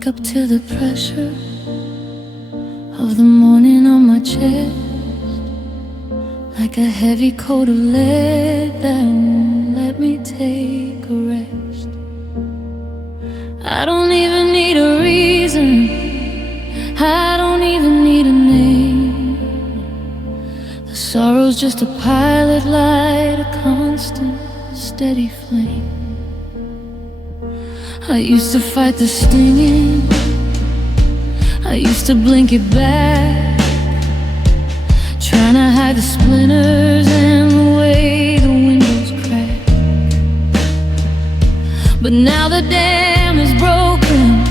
wake up to the pressure of the morning on my chest, like a heavy coat of lead that won't let me take a rest. I don't even need a reason, I don't even need a name. The sorrow's just a pilot light, a constant, steady flame. I used to fight the stinging, I used to blink it back, trying to hide the splinters and the way the windows crack. But now the dam is broken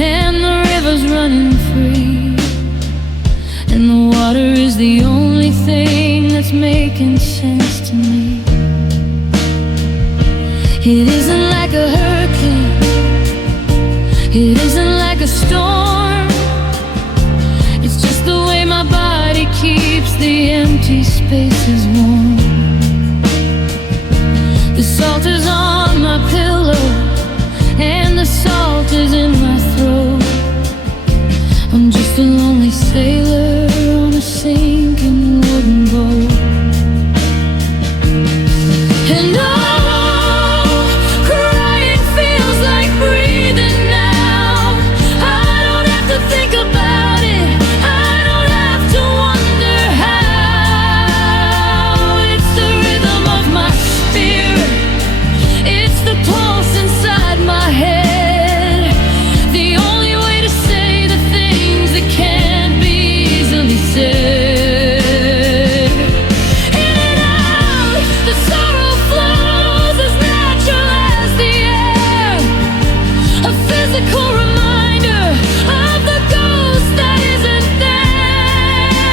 and the river's running free, and the water is the only thing that's making sense to me. It isn't like a hurricane, it isn't like a storm, it's just the way my body keeps the empty spaces warm. The salt is on my pillow and the salt is in my throat. I'm just a lonely sailor on a sinking wooden boat. And crying feels like breathing now. I don't have to think about it, I don't have to wonder how. It's the rhythm of my spirit, it's the pulse inside my head, the only way to say the things that can't be easily said. In and out, the sorrow flows as natural as the air, a physical reminder of the ghost that isn't there.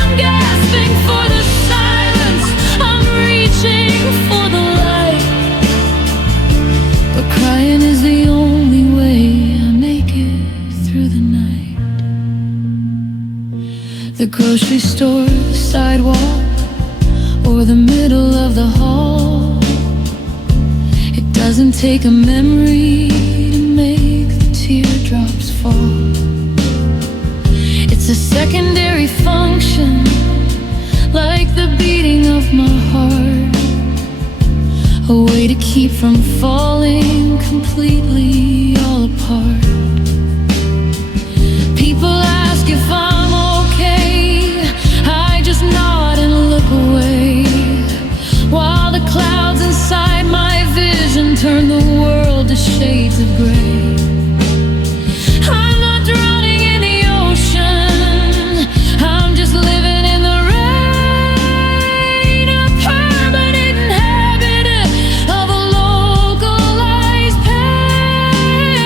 I'm gasping for the silence, I'm reaching for the light, but crying is the only way I make it through the night. The grocery store, the sidewalk, or the middle of the hall, it doesn't take a memory to make the teardrops fall. It's a secondary function, like the beating of my heart, a way to keep from falling completely all apart. People ask if I'm okay, I just nod and look away, while the clouds inside my vision turn the world to shades of gray. I'm not drowning in the ocean, I'm just living in the rain, a permanent inhabitant of a localized pain.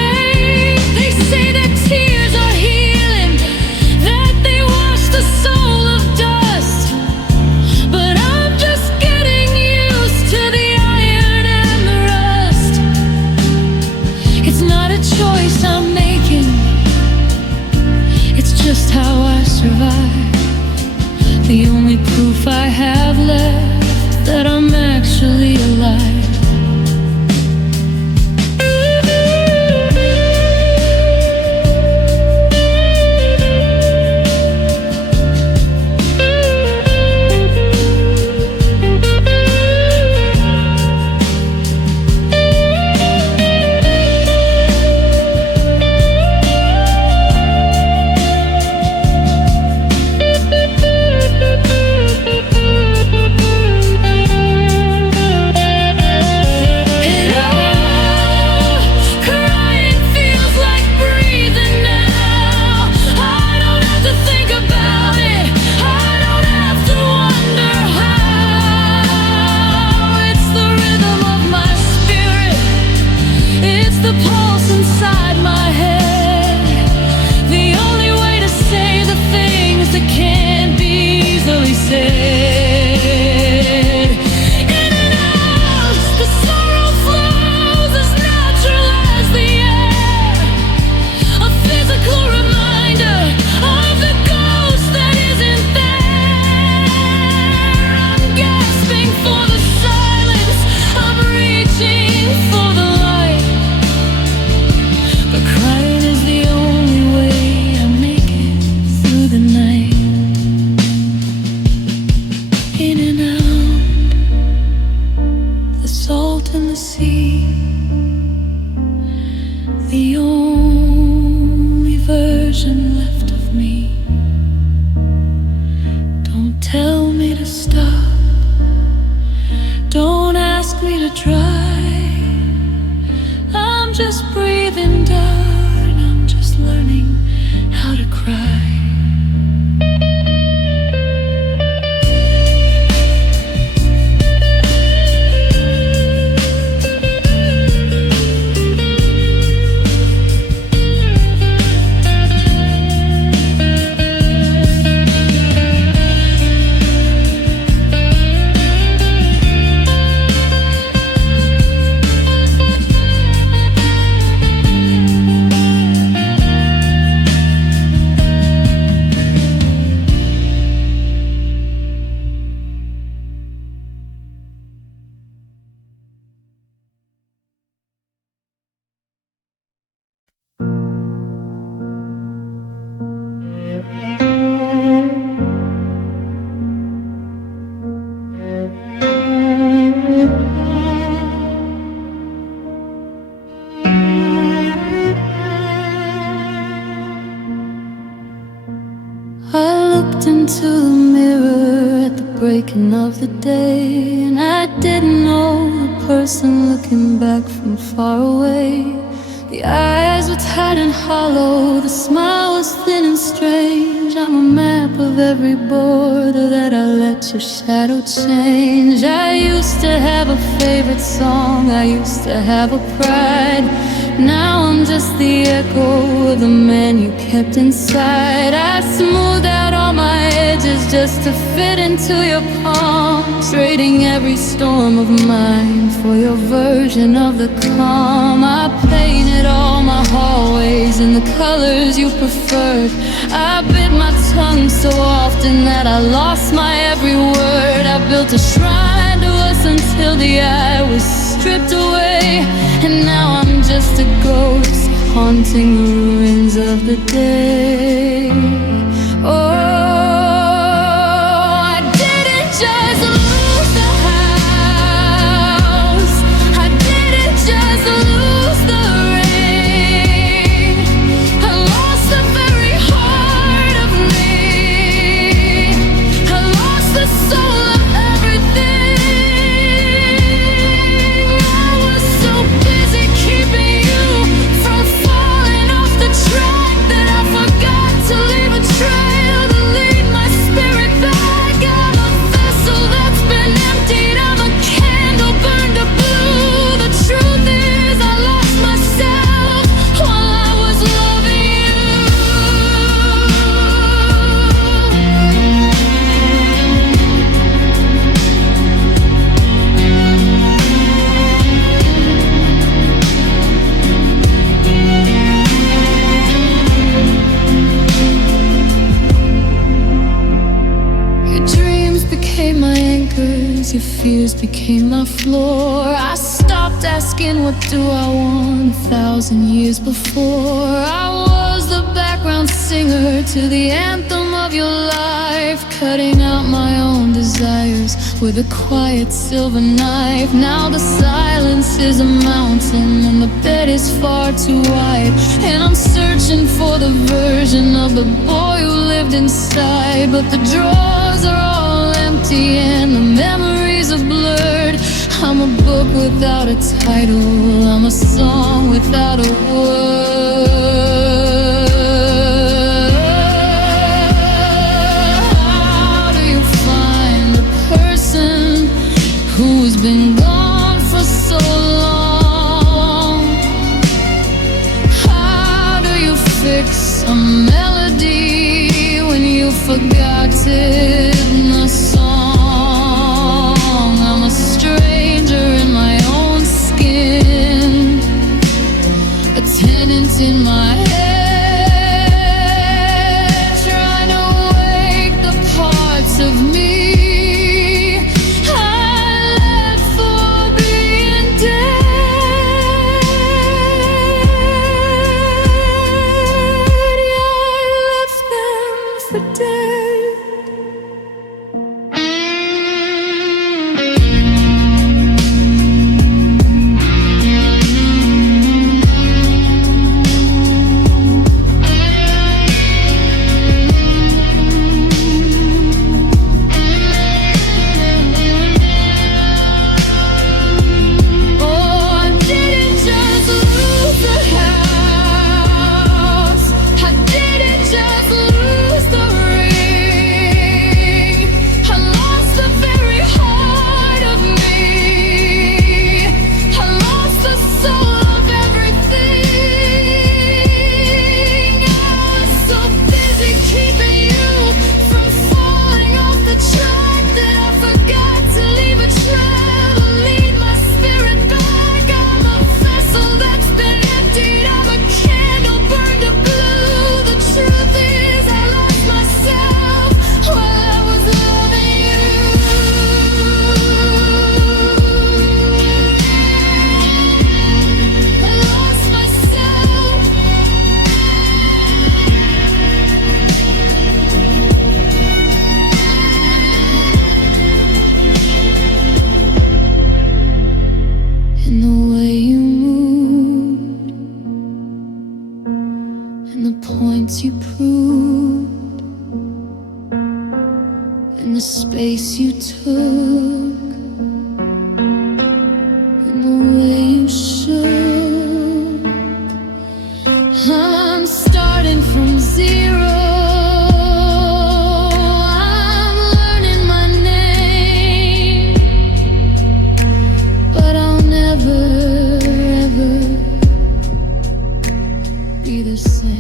into the mirror at the breaking of the day, and I didn't know the person looking back from far away. The eyes were tight and hollow, the smile was thin and strange. I'm a map of every border that I let your shadow change. I used to have a favorite song, I used to have a pride. Now I'm just the echo of the man you kept inside. I smoothed out all my edges just to fit into your palm, trading every storm of mine for your version of the calm. I painted all my hallways in the colors you preferred. I bit my tongue so often that I lost my every word. I built a shrine to us until the eye was stripped away, and now I'm just a ghost haunting the ruins of the day. Oh, I didn't just lose the house, I didn't just lose the ring, I lost the very heart of me, I lost the soul of everything. I was so busy keeping you from falling off the track that I forgot to leave a trail to lead my spirit back. I'm a vessel that's been emptied, I'm a candle burned to blue. The truth is I lost myself while I was loving you. Your dreams became my anchors, your fears became my floor. I stopped asking what do I want 1,000 years before. I was the background singer to the anthem of your life, cutting out my own desires with a quiet silver knife. Now the silence is a mountain and the bed is far too wide, and I'm searching for the version of the boy who lived inside. But the drawers are all empty and the memories are blurred. I'm a book without a title, I'm a song without a word. How do you find a person who's been gone for so long? How do you fix a melody when you forgot it in a song? I'm a stranger in my own skin, a tenant in my head, trying to wake the parts of me I left for being dead. Yeah, I left them for dead. points you proved the space you took and the way you shook. I'm starting from zero. I'm learning my name, but I'll never, ever be the same.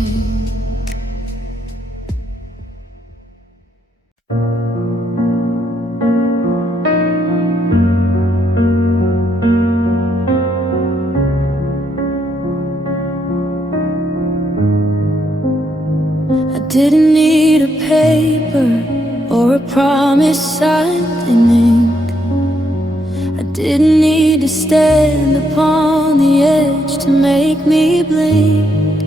Didn't need a paper or a promise signed in ink. I didn't need to stand upon the edge to make me blink.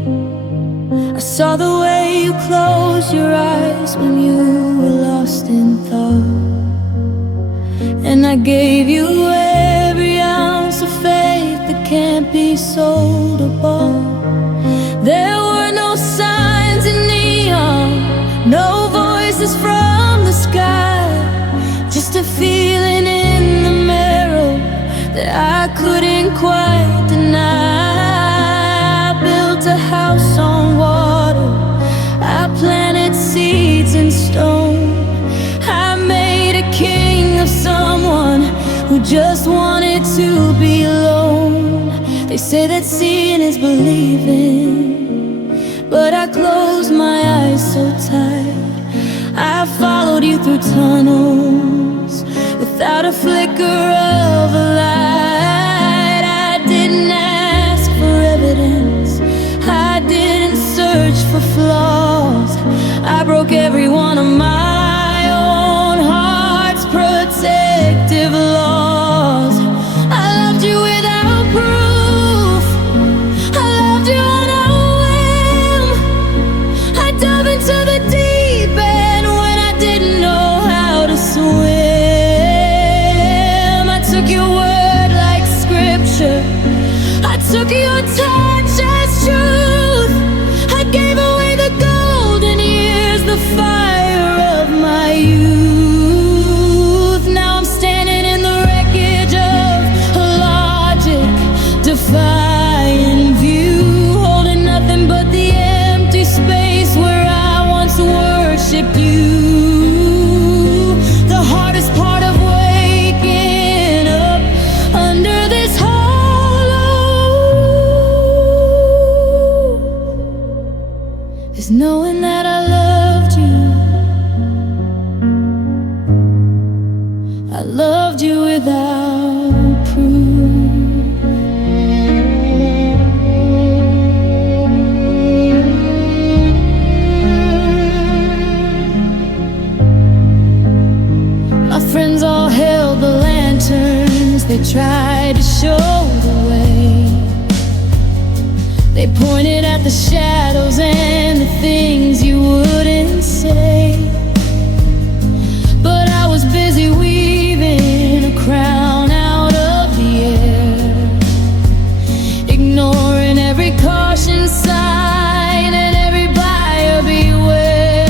I saw the way you closed your eyes when you were lost in thought, and I gave you every ounce of faith that can't be sold or bought. There were no signs in neon, no voices from the sky, just a feeling in the marrow that I couldn't quite deny. I built a house on water, I planted seeds in stone. I made a king of someone who just wanted to be alone. They say that seeing is believing, but I closed my eyes so tight. I followed you through tunnels without a flicker of a light. I didn't ask for evidence, I didn't search for flaws. I broke every one of my own heart's protective laws. I loved you without proof, I loved you on a whim. I dove into the deep end when I didn't know how to swim. I took your word like scripture, I took your touch as truth. I gave away the golden years, the fire of my youth. Now I'm standing in the wreckage of logic, defying view, holding nothing but the empty space where I once worshipped you. The hardest part of waking up under this hollow is knowing that I loved you. I loved you without proof. My friends all held the lanterns, they tried to show the way. They pointed at the shadows and the things you wouldn't say. But I was busy weaving a crown out of the air, ignoring every caution sign and every buyer beware.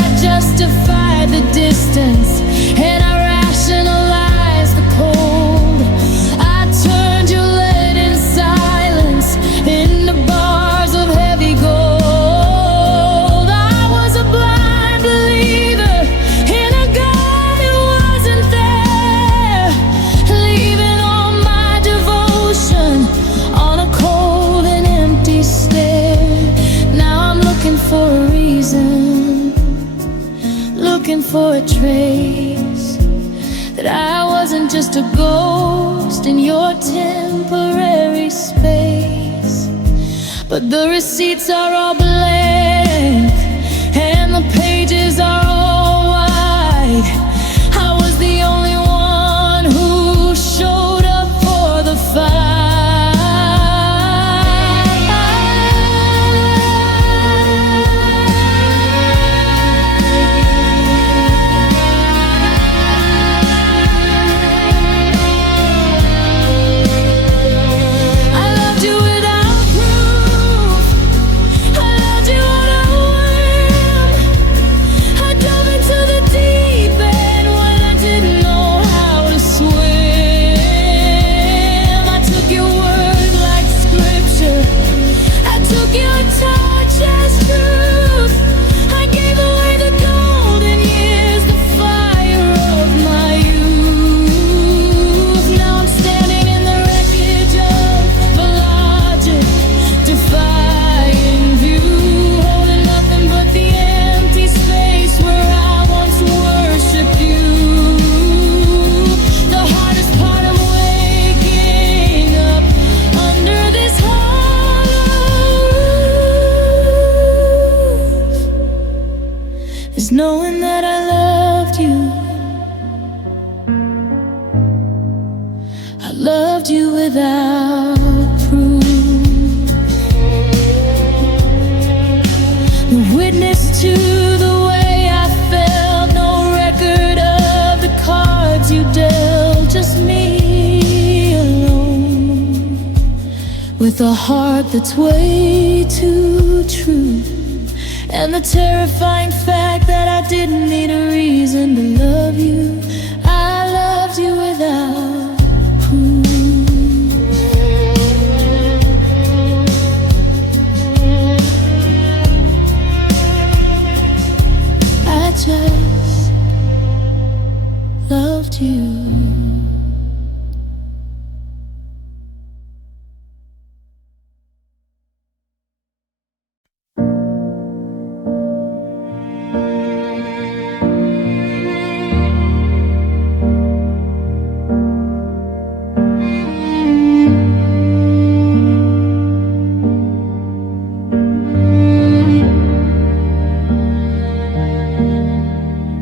I justified the distance and I rationalized the cold. I turned your lead in silence into bars of heavy gold. I was a blind believer in a God who wasn't there, leaving all my devotion on a cold and empty stare. Now I'm looking for a reason, looking for a trace that I wasn't just a ghost in your temporary space. But the receipts are all blank and the pages are all white. I was the only one who showed up for the fight. I loved you without proof, I loved you on a whim. I knowing that I loved you. I loved you without proof. The witness to the way I felt, no record of the cards you dealt, just me alone, with a heart that's way too true, and the terrifying fact that I didn't need a reason to love you. I loved you without proof. I just loved you.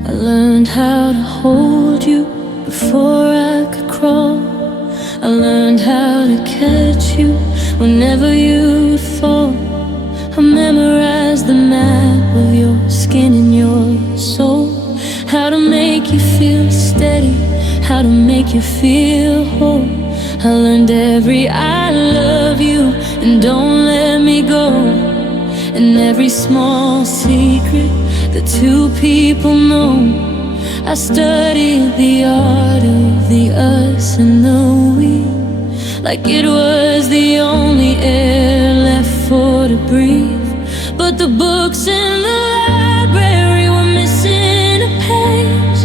I learned how to hold you before I could crawl. I learned how to catch you whenever you would fall. I memorized the map of your skin and your soul, how to make you feel steady, how to make you feel whole. I learned every I love you and don't let me go, and every small secret the two people know. I studied the art of the us and the we, like it was the only air left for to breathe. But the books in the library were missing a page.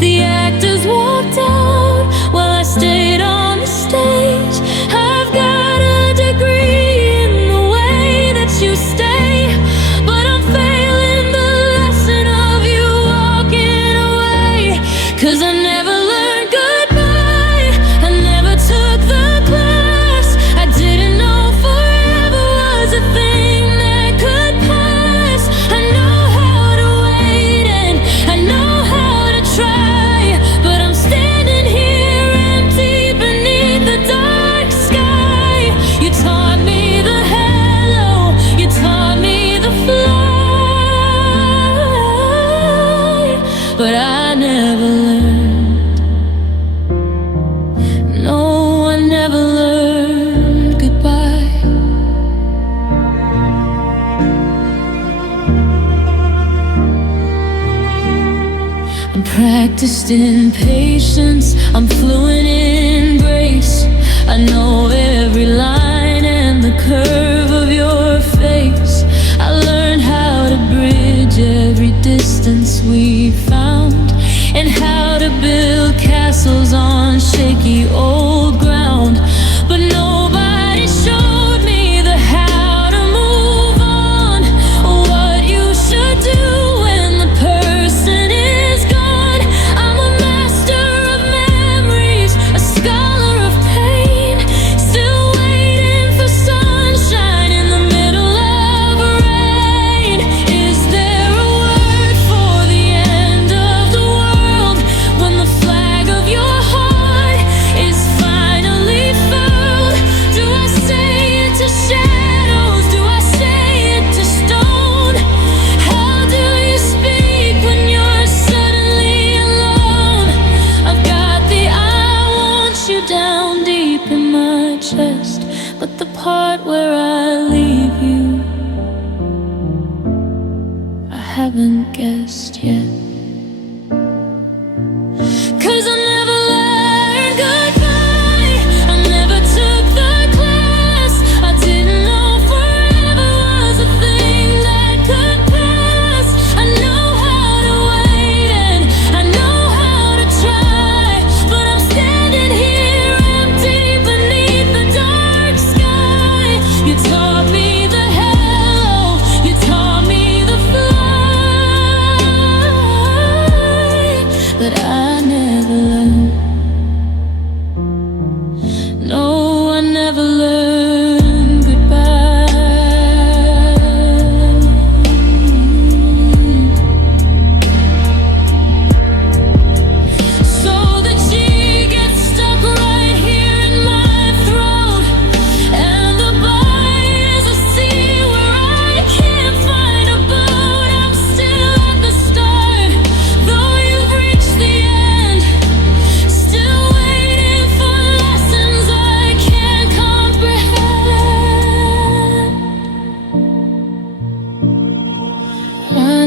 The actors walked out while I stayed on the stage. I've got a degree in the way that you stay, but I'm failing the lesson of you walking away. 'Cause I never learned goodbye, I never took the class. I didn't know forever was a thing that could pass. I know how to wait and I know how to try, but I'm standing here empty beneath the dark sky. You taught me the hello, you taught me the fly, but I never learned. No, I never learned goodbye. I'm practiced in patience, I'm fluent in grace. I know every line and the curve of your face. I learned how to bridge every distance we found, and how to build castles on shaky old ground. But nobody showed me the how to move on, or what you should do when the person is gone. I'm a master of memories, a scholar of pain, still waiting for sunshine in the middle of rain. Is there a word for the end of the world when the flag of your heart is finally furled? Do I say it to shadows? Do I say it to stone? How do you speak when you're suddenly alone? I've got the I want you down deep in my chest, but the part where I leave you, I haven't guessed yet. 'Cause I never learned goodbye, I never took the class. I didn't know forever was a thing that could pass. I know how to wait and I know how to try, but I'm standing here empty beneath the dark sky. You taught me the hello, you taught me the fly,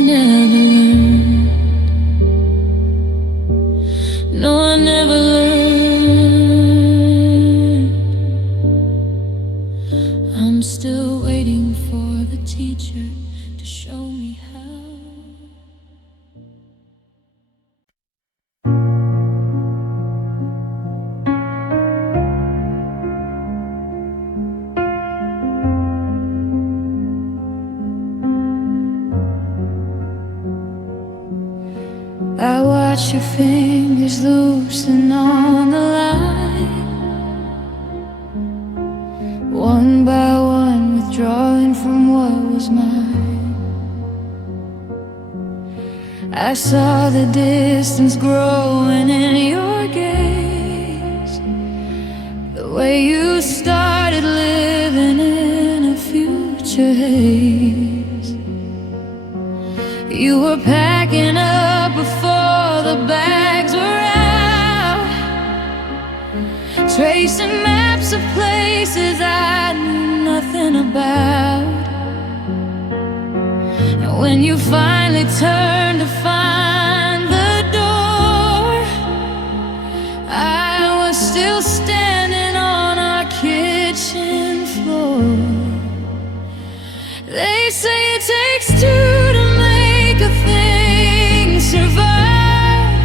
never learned. No, I never learned. I'm still waiting for the teacher to show me how. I watch your fingers loosen on the line, one by one withdrawing from what was mine. I saw the distance growing in your gaze, the way you started living in a future haze. You were packing up before the bags were out, tracing maps of places I knew nothing about. And when you finally turned to find the door, I was still standing on our kitchen floor. They say it takes two to make a thing survive,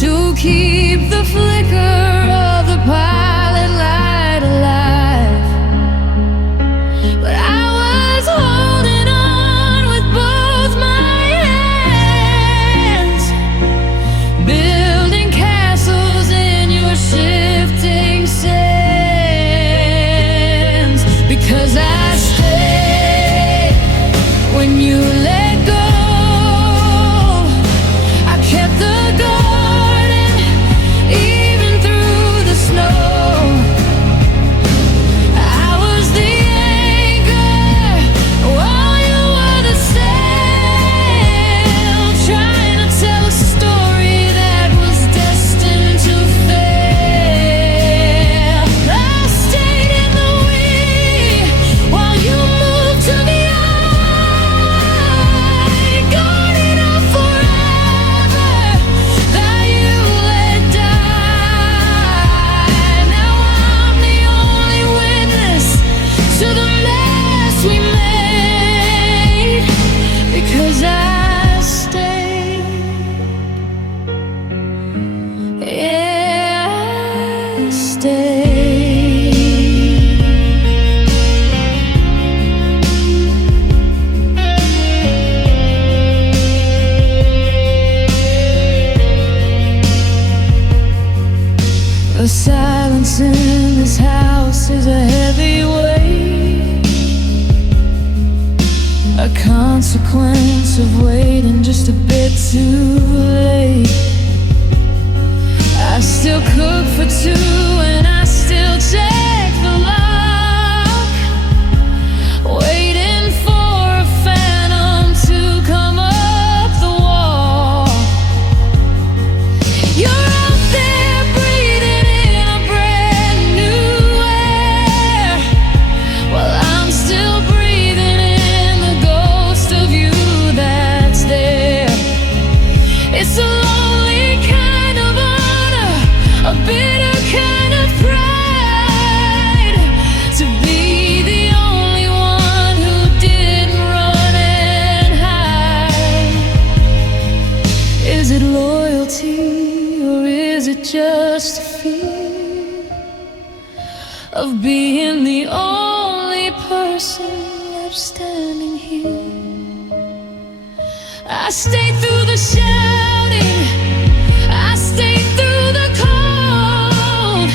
to keep the flicker of the pilot light alive. But I was holding on with both my hands, building castles in your shifting sands. Because I stayed when you let go. I kept the garden even through the snow. I was the anchor while you were the sail, trying to tell a story that was destined to fail. I stayed in the wind while you moved to the eye, guarding up forever that you let die. Now I'm the only witness to the mess we made, because I stayed. Yeah, I stayed. The silence in this house is a heavy weight, a consequence of waiting just a bit too late. I still cook for two and I still check the lock, waiting for a phantom to come up the wall. You're out there breathing in a brand new air, while I'm still breathing in the ghost of you that's there. It's a lonely kind of honor, a bitter kind of pride, to be the only one who didn't run and hide. Is it loyalty, or is it just a fear of being the only person left standing here? I stayed through the shouting, I stayed through the cold.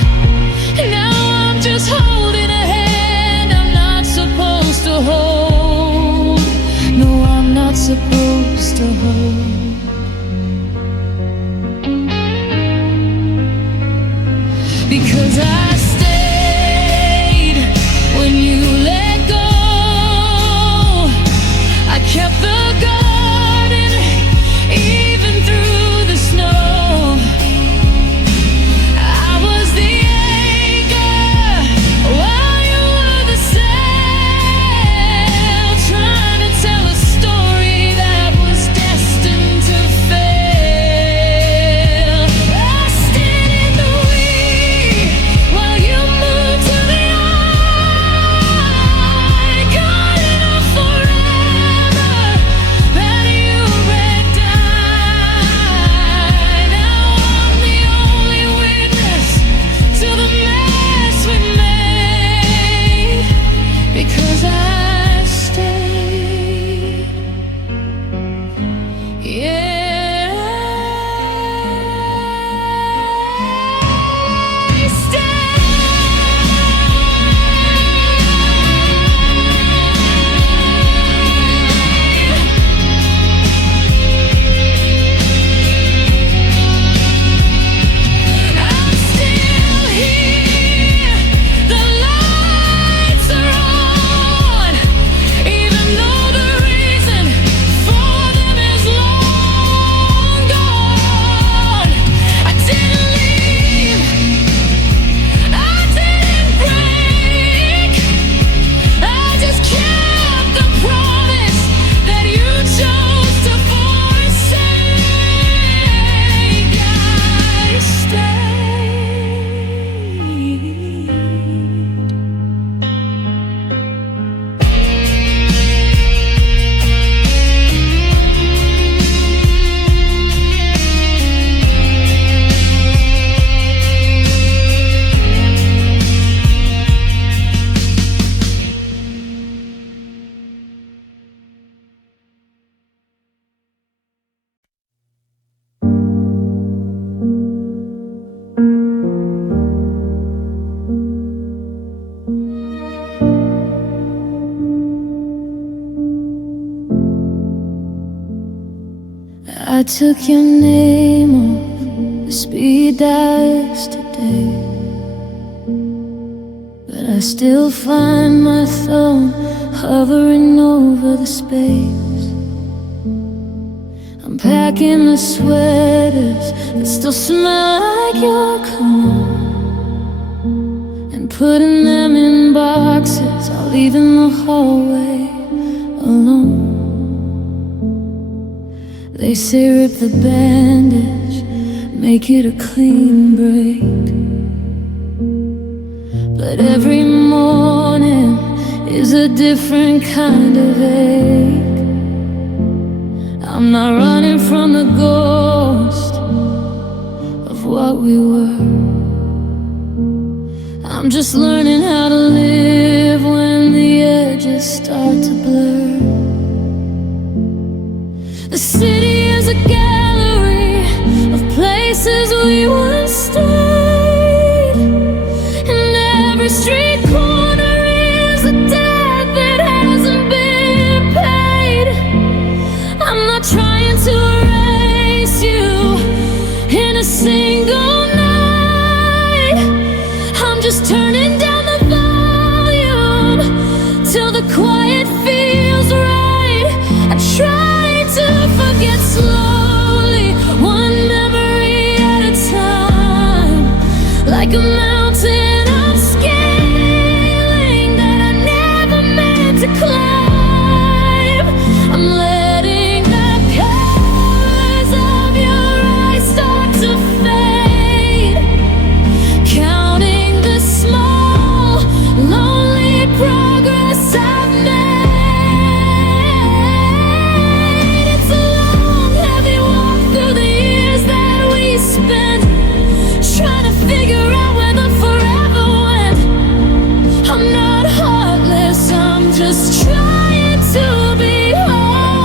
Now I'm just holding a hand I'm not supposed to hold. No, I'm not supposed to hold. Because I stayed when you let go. I kept the garden even through the snow. I was the anchor while you were the sail, trying to tell a story that I took your name off the speed dials today, but I still find my thumb hovering over the space. I'm packing the sweaters that still smell like your cologne, and putting them in boxes I'll leave in the hallway alone. They say rip the bandage, make it a clean break, but every morning is a different kind of ache. I'm not running from the ghost of what we were. I'm just learning how to live when the edges start to blur. The city is a gallery of places we once stayed, and every street corner is a debt that hasn't been paid. I'm not trying to erase you in a single night. I'm just turning down the volume till the quiet feels right. I try to forget slowly, one memory at a time, like a mountain I'm scaling that I never meant to climb. I'm letting the colors of your eyes start to fade, counting the small, lonely progress I've made. Trying to figure out where the forever went. I'm not heartless, I'm just trying to be holy.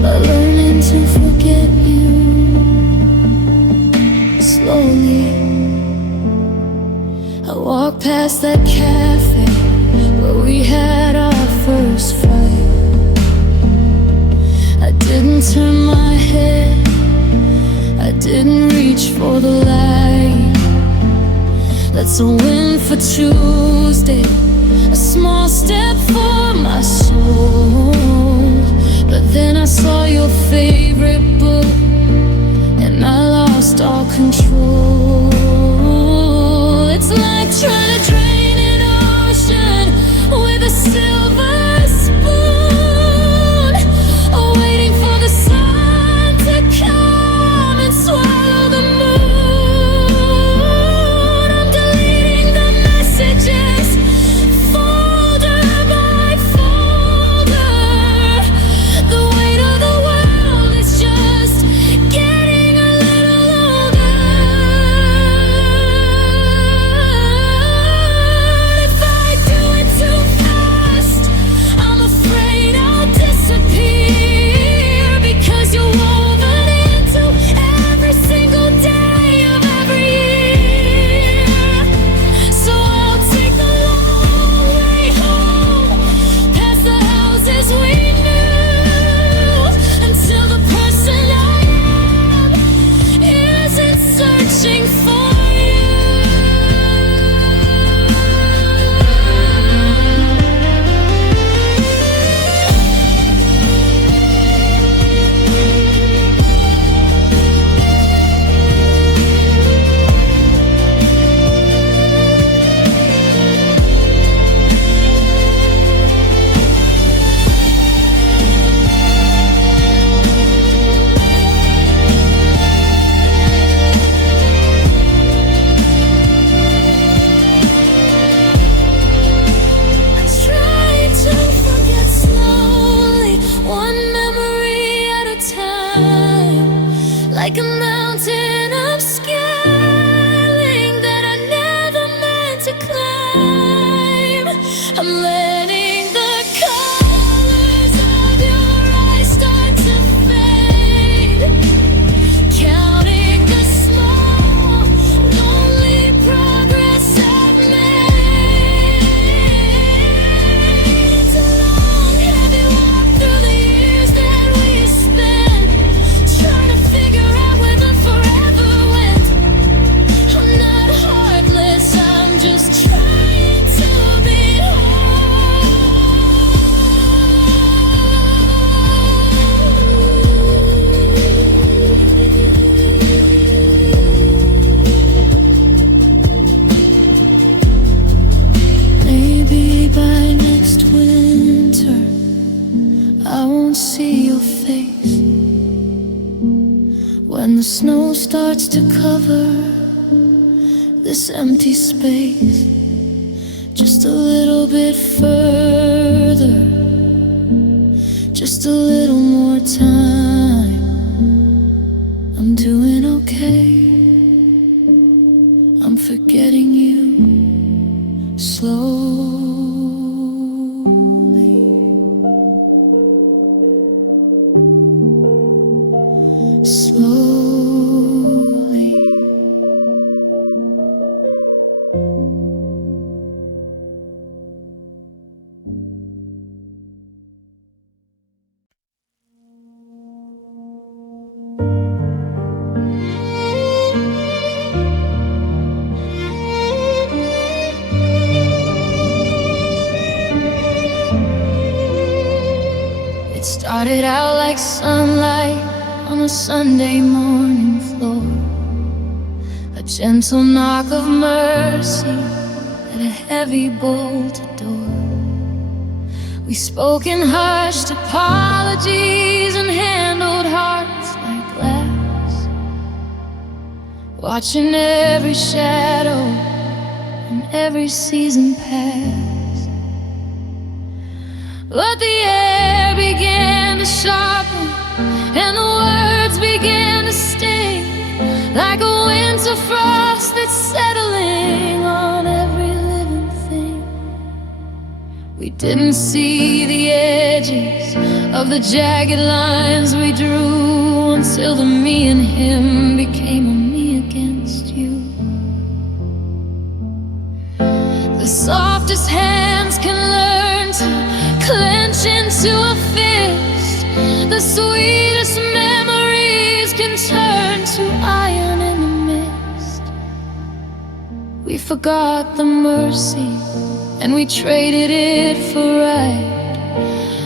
But learning to forget you slowly. I walk past that cafe where we had our first fight. I didn't turn my head, I didn't reach for the light. That's a win for Tuesday, a small step for my soul. But then I saw your favorite book and I lost all control. It's like trying to drain an ocean with a silver spoon, waiting for the sun to come and swallow the moon. I'm deleting the messages, folder by folder. The weight of the world is just getting a little older. Snow starts to cover this empty space just a little bit further, just a little more time. I'm doing okay, I'm forgetting you slowly. It started out like sunlight on a Sunday morning floor, a gentle knock of mercy at a heavy bolted door. We spoke in hushed apologies and handled hearts like glass, watching every shadow and every season pass. But the air began to sharpen and the words began to sting, like a winter frost that's settling on every living thing. We didn't see the edges of the jagged lines we drew until the me and him became a me against you. The softest hands can learn to clench into a fist. The sweetest memories can turn to iron in the mist. We forgot the mercy and we traded it for right,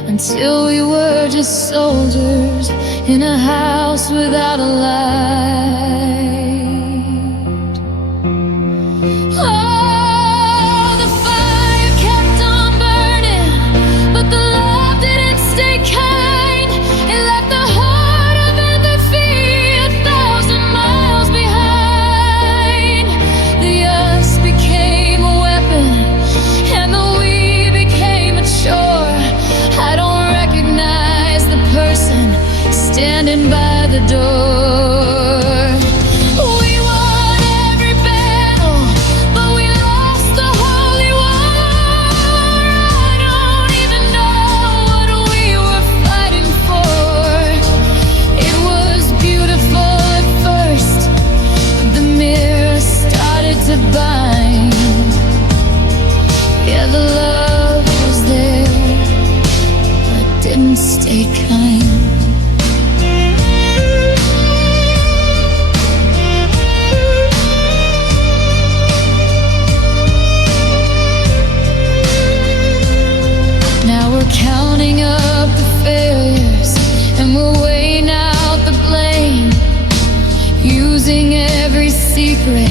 until we were just soldiers in a house without a light. Oh, the fire kept on burning, but the love didn't stay kind. It left the heart of empathy 1,000 miles behind. The us became a weapon and the we became a chore. I don't recognize the person standing by the door. We won every battle, but we lost the holy war. I don't even know what we were fighting for. It was beautiful at first, but the mirror started to bind. Yeah, the love was there, but didn't stay kind. Now we're counting up the failures and we're weighing out the blame, using every secret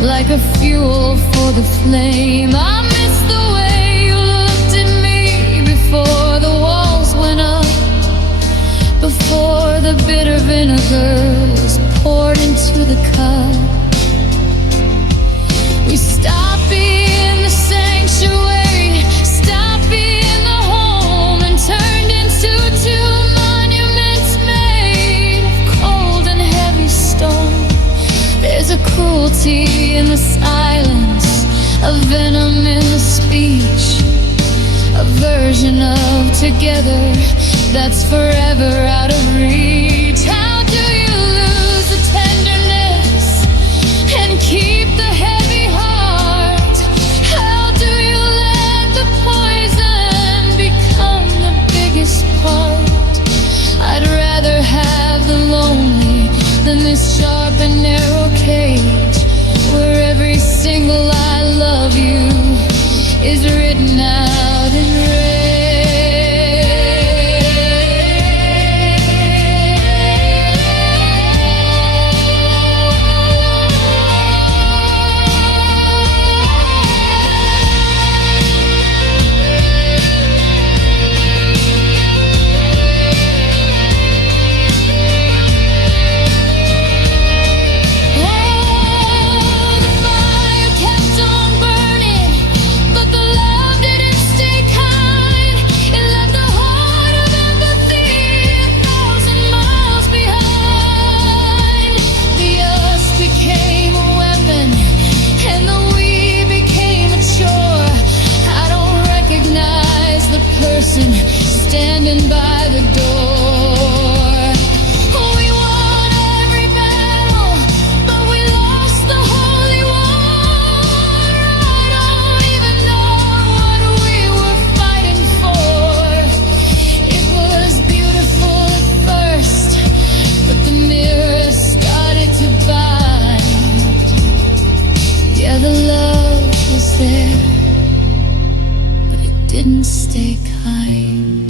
like a fuel for the flame. I miss the way you looked at me before the walls went up, before the bitter vinegar was poured into the cup. We stopped being the sanctuary, stopped being the home, and turned into two monuments made of cold and heavy stone. There's a cruelty in the silence, a venom in the speech, a version of together that's forever out of reach. How do you lose the tenderness and keep the heavy heart? How do you let the poison become the biggest part? I'd rather have the lonely than this sharp and narrow cage, where every single I love you is written out in red. didn't stay kind,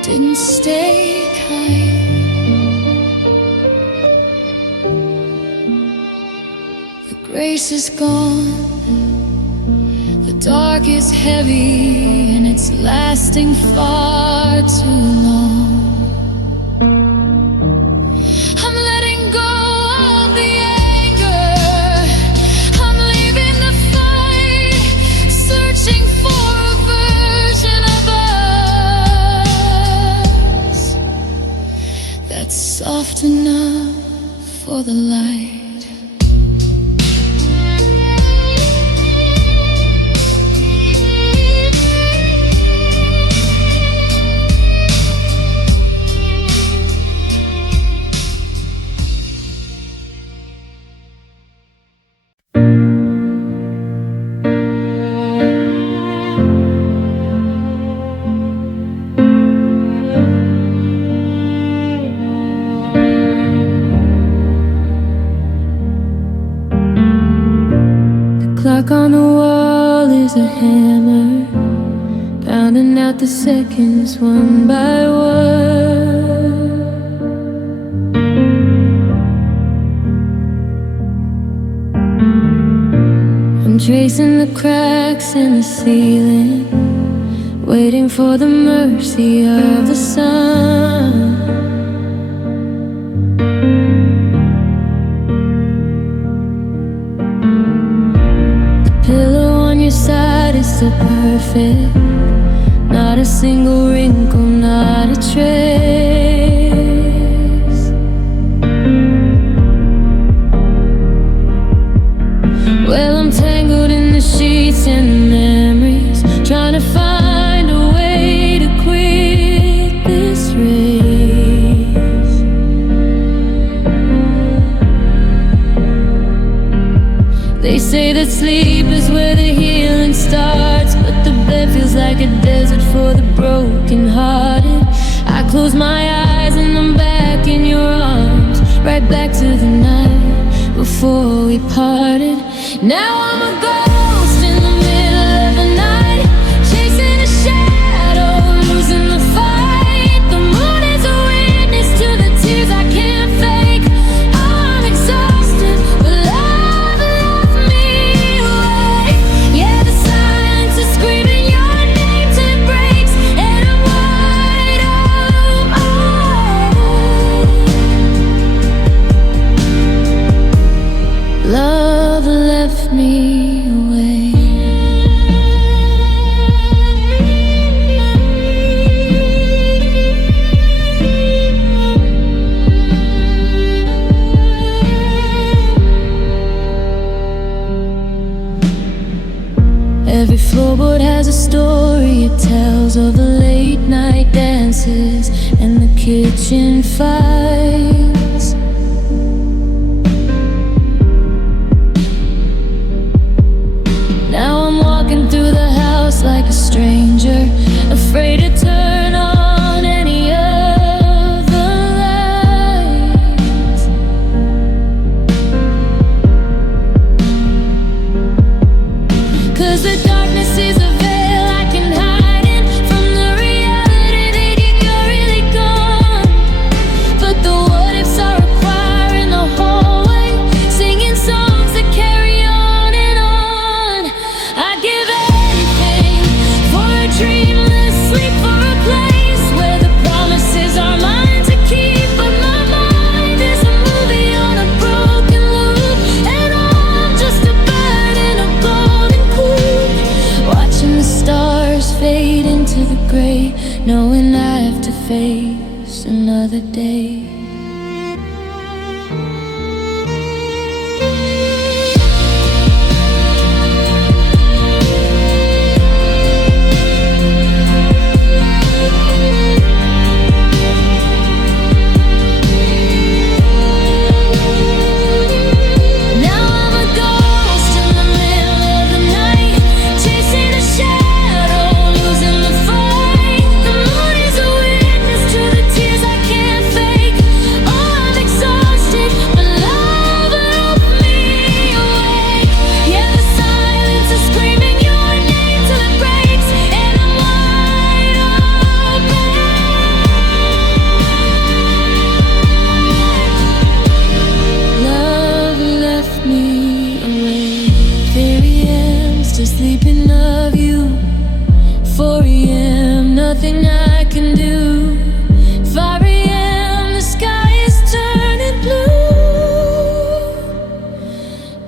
didn't stay kind. The grace is gone, the dark is heavy, and it's lasting far too long. I'm letting go of the anger, I'm leaving the fight, searching for a version of us that's soft enough for the light. Clock on the wall is a hammer, pounding out the seconds one by one. I'm tracing the cracks in the ceiling, waiting for the mercy of the sun. Pillow on your side is still perfect, not a single wrinkle, not a trace. Well, I'm tangled in the sheets and the memories, trying to find a way to quit this race. They say that sleep is where the healing starts, but the bed feels like a desert for the broken-hearted. I close my eyes and I'm back in your arms, right back to the night before we parted. Now I'm a ghost in the middle of the night, chasing a shadow, losing the fight. The moon is a witness to the tears I can't fake. I'm exhausted, but love left me awake. Yeah, the silence is screaming your name till it breaks, and I'm wide open. Love left me away. Every floorboard has a story it tells of the late night dances and the kitchen fights. Now I'm walking through the house like a stranger, afraid to turn on any of the lights. 'Cause the darkness is a veil I can hide in from the reality that you're really gone. But the what ifs are a choir in the hallway, singing songs that carry on and on. I'd give anything for a dreamless sleep, for a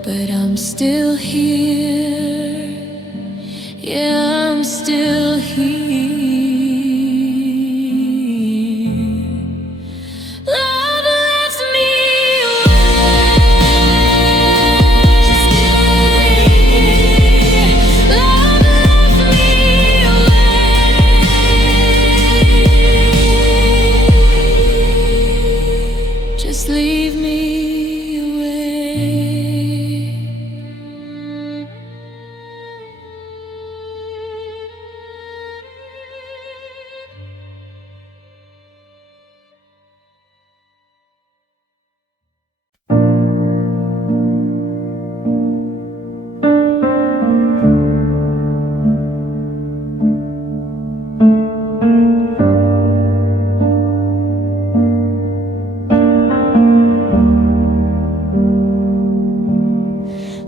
but I'm still here. Yeah, I'm still here. Love left me away. Love left me away. Just leave me away.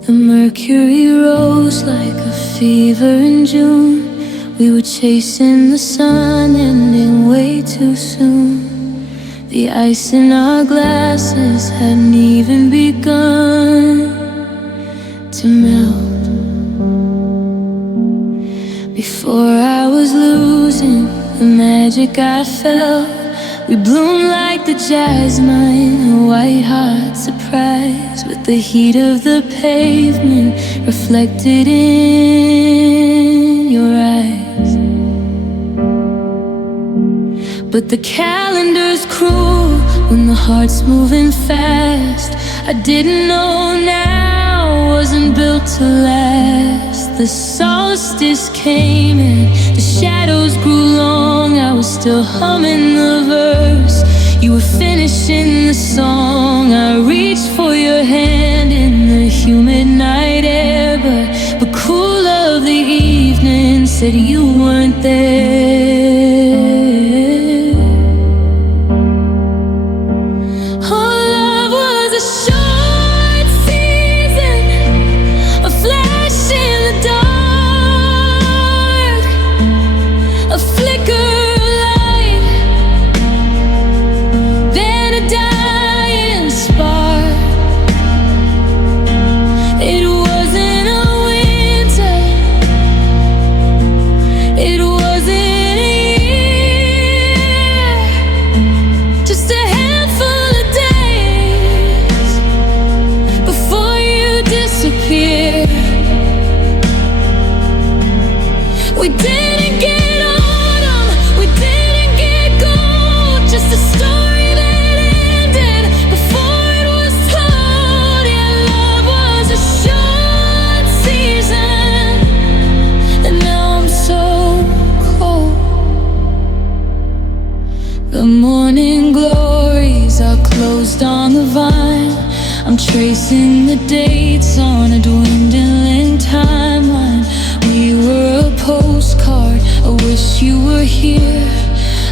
The mercury rose like a fever in June. We were chasing the sun, ending way too soon. The ice in our glasses hadn't even begun to melt. Before I was losing the magic I felt, we bloomed like the jasmine, a white hot surprise, with the heat of the pavement reflected in your eyes. But the calendar's cruel when the heart's moving fast. I didn't know now wasn't built to last. The solstice came and the shadows grew long. I was still humming the verse, you were finishing the song. I reached for your hand in the humid night air, but cool of the evening said you weren't there. Oh, love was a short season, a flash in the dark, a flicker of light, then a dying spark. It wasn't a winter, it wasn't a year, just a handful of days before you disappeared. We didn't get autumn, we didn't get gold, just a story that ended before it was told. Yeah, love was a short season, and now I'm so cold. The morning glories are closed on the vine. I'm tracing the dates on a dwindling timeline. We were a postcard, I wish you were here,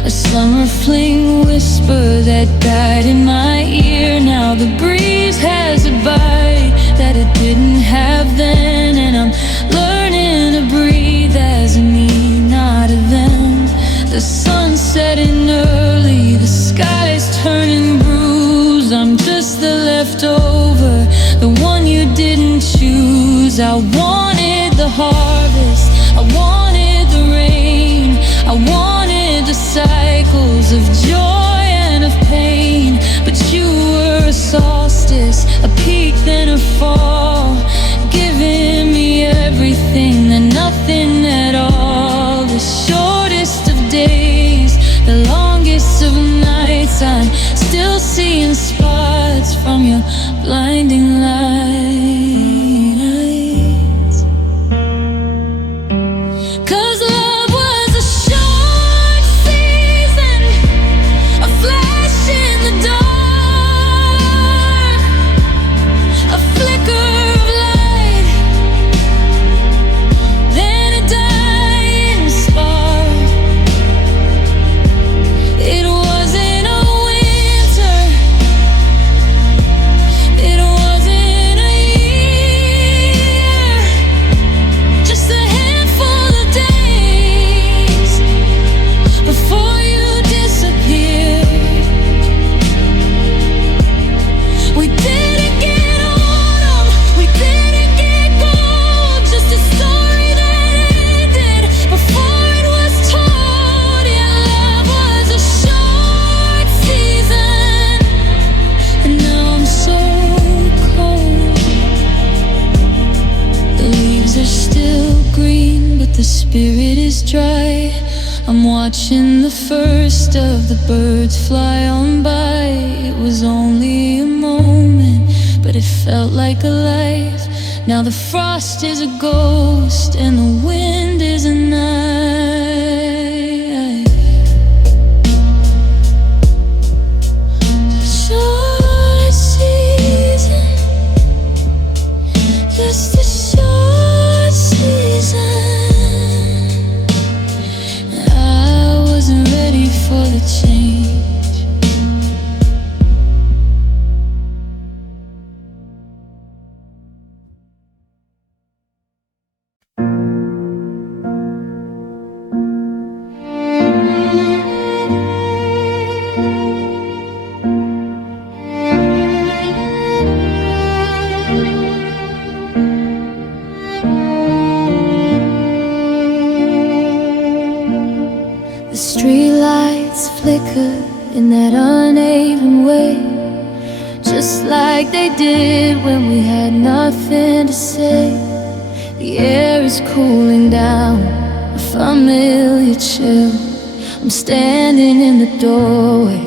a summer fling whisper that died in my ear. Now the breeze has a bite that it didn't have then, and I'm learning to breathe as a me, not a them. The sun's setting early, the sky's turning bruised. I'm just the leftover, the one you didn't choose. I wanted the harvest, I wanted the rain, I wanted the cycles of joy and of pain. But you were a solstice, a peak then a fall, giving me everything and nothing at all. The shortest of days, the longest of nights, I'm still seeing spots from your blinding lights. 'Cause love was a short season, a flash in the dark, a flicker of light, then a dying spark. It wasn't a winter, it wasn't spirit is dry. I'm watching the first of the birds fly on by. It was only a moment, but it felt like a life. Now the frost is a ghost and the wind is a knife. Short season, just a short season. I wasn't ready for the change. Streetlights flicker in that uneven way, just like they did when we had nothing to say. The air is cooling down, a familiar chill. I'm standing in the doorway,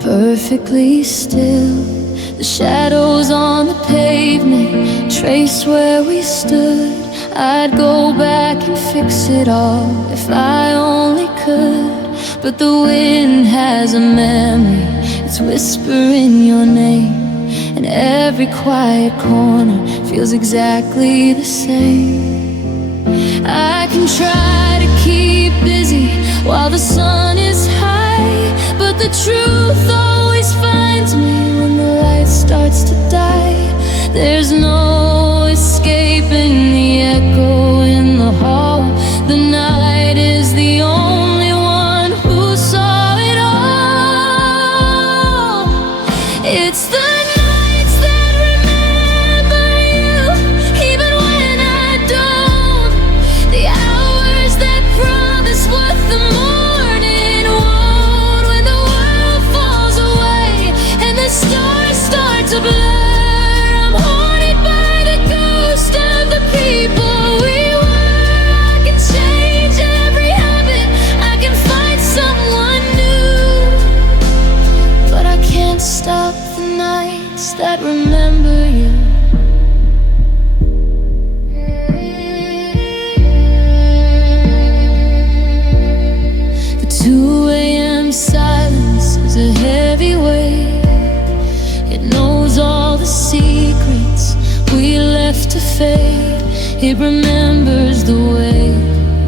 perfectly still. The shadows on the pavement trace where we stood. I'd go back and fix it all if I only could. But the wind has a memory, it's whispering your name, and every quiet corner feels exactly the same. I can try to keep busy while the sun is high, but the truth always finds me when the light starts to die. There's no escaping the echo in the hall. The night is the only one who saw it all. It's the nights that remember you, even when I don't. The hours that promise what the morning won't. When the world falls away and the stars start to blur, I'm haunted by the ghost of the people we were. I can change every habit, I can find someone new, but I can't stop the nights that remember you. The 2 a.m. silence is a heavy weight. It knows all the secrets we left to fade. It remembers the way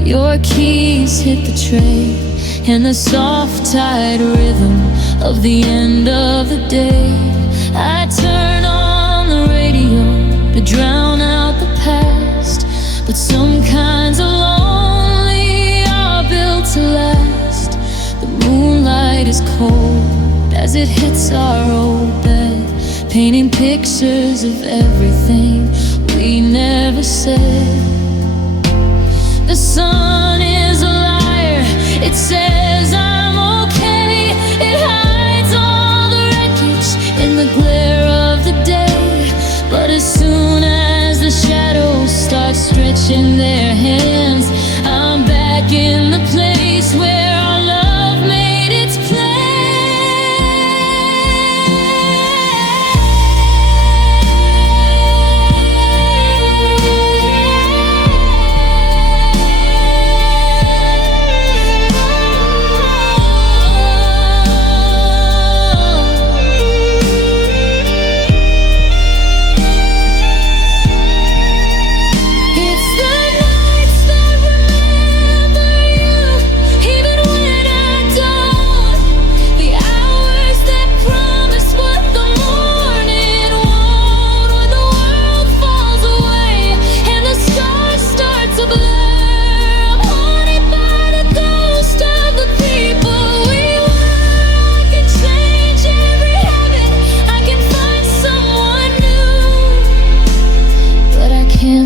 your keys hit the tray, and the soft tide rhythm of the end of the day. I turn on the radio to drown out the past, but some kinds of lonely are built to last. The moonlight is cold as it hits our old bed, painting pictures of everything we never said. The sun is a liar, it says I'm okay. It hides all the wreckage in the glare of the day. But as soon as the shadows start stretching their hands, I'm back in the place where our love made its play.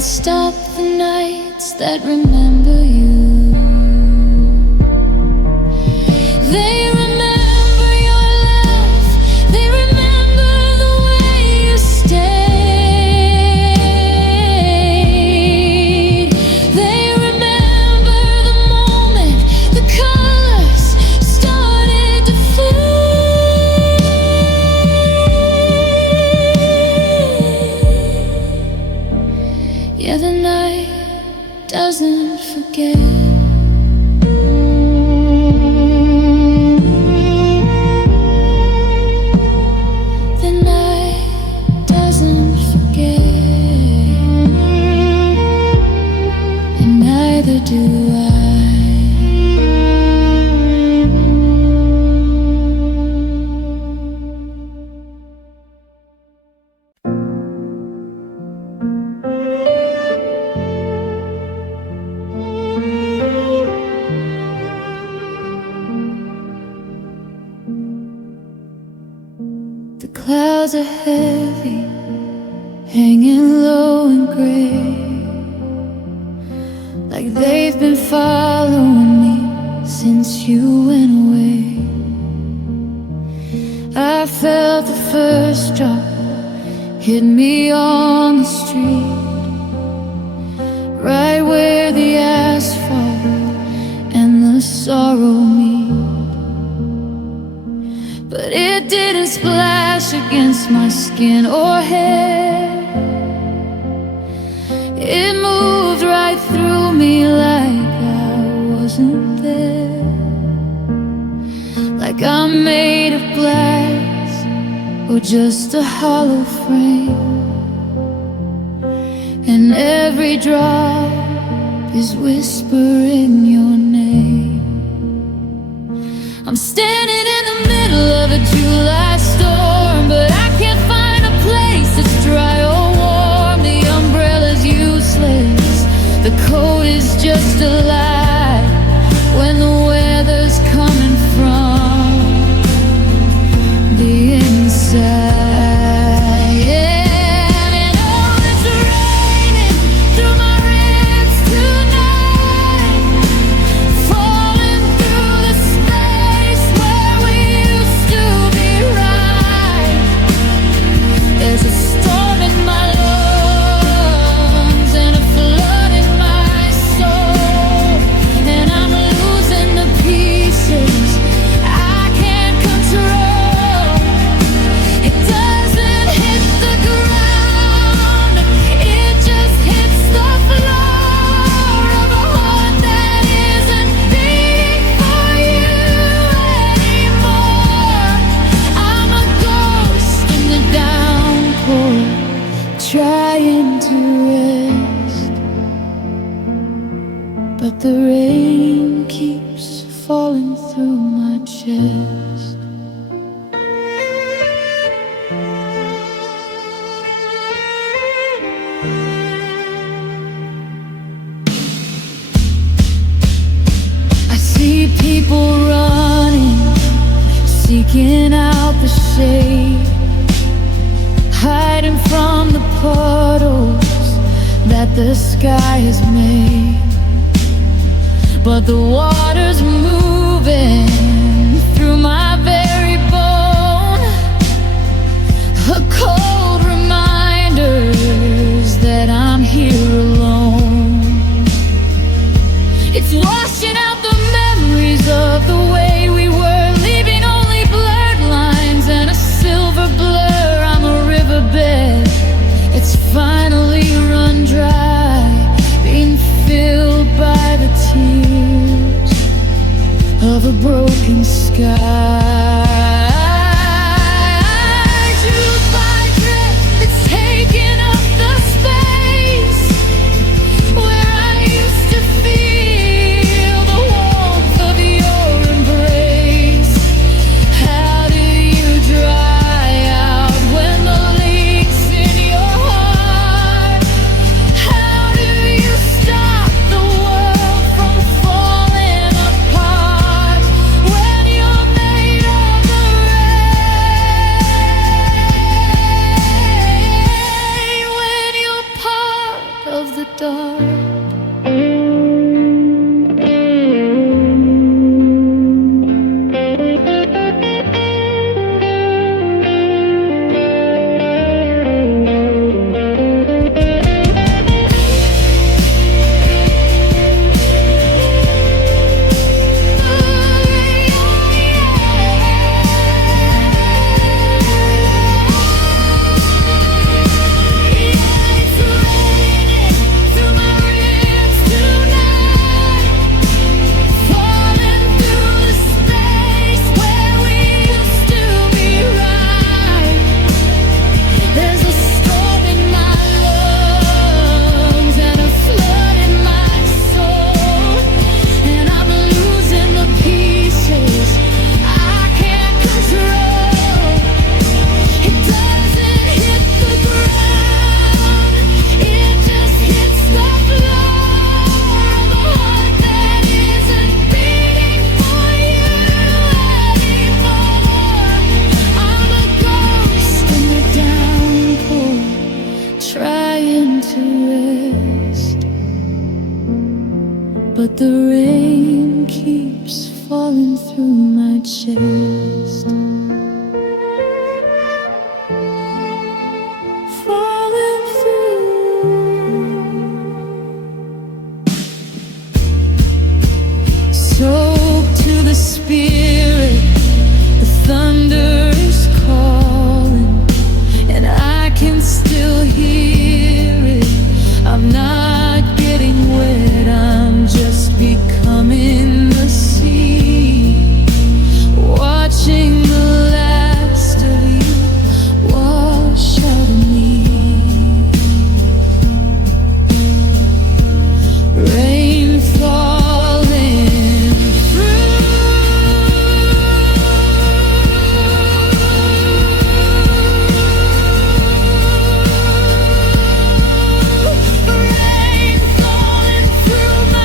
Stop the nights that remember you. They remember your laugh, they remember the way you stayed. They remember Yeah, the night doesn't forget. The night doesn't forget, and neither do I. The clouds are heavy, hanging low and gray, like they've been following me since you went away. I felt the first drop hit me on the street, right where the asphalt and the sorrow meet. But it didn't splash against my skin or hair. It moved right through me like I wasn't there, like I'm made of glass or just a hollow frame, and every drop is whispering your name. I'm standing in the middle of a July storm, but I can't find a place that's dry or warm. The umbrella's useless, the coat is just a lie when the weather's coming from the inside. Trying to rest, but the rain keeps falling through my chest. I see people running, seeking out the shade, hiding from the puddles that the sky has made. But the water's moving through my very bone, a cold reminders that I'm here alone. It's washing out the memories of the way we were, leaving only blurred lines and a silver blur. I'm a riverbed, it's finally run dry, being filled by the tears of a broken sky. Drift by drift, it's taking up the space where I used to feel the warmth of your embrace. How do you dry out when the leaks in your heart? How do you stop the world from falling apart when you're made of the rain, when you're part of the dark? to rest, but the rain keeps falling through my chest. Falling through. Soaked to the spirit, the thunder is calling, and I can still hear it. I'm not getting wet, I'm just becoming the sea, watching the last of you wash out of me. Rain falling through. Rain falling through my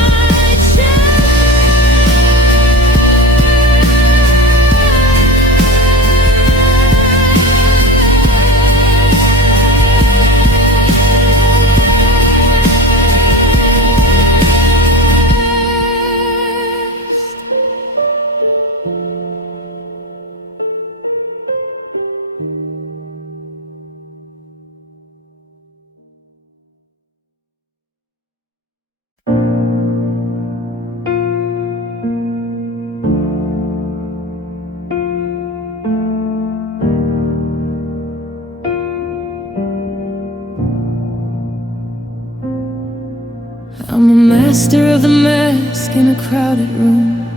I'm a master of the mask in a crowded room,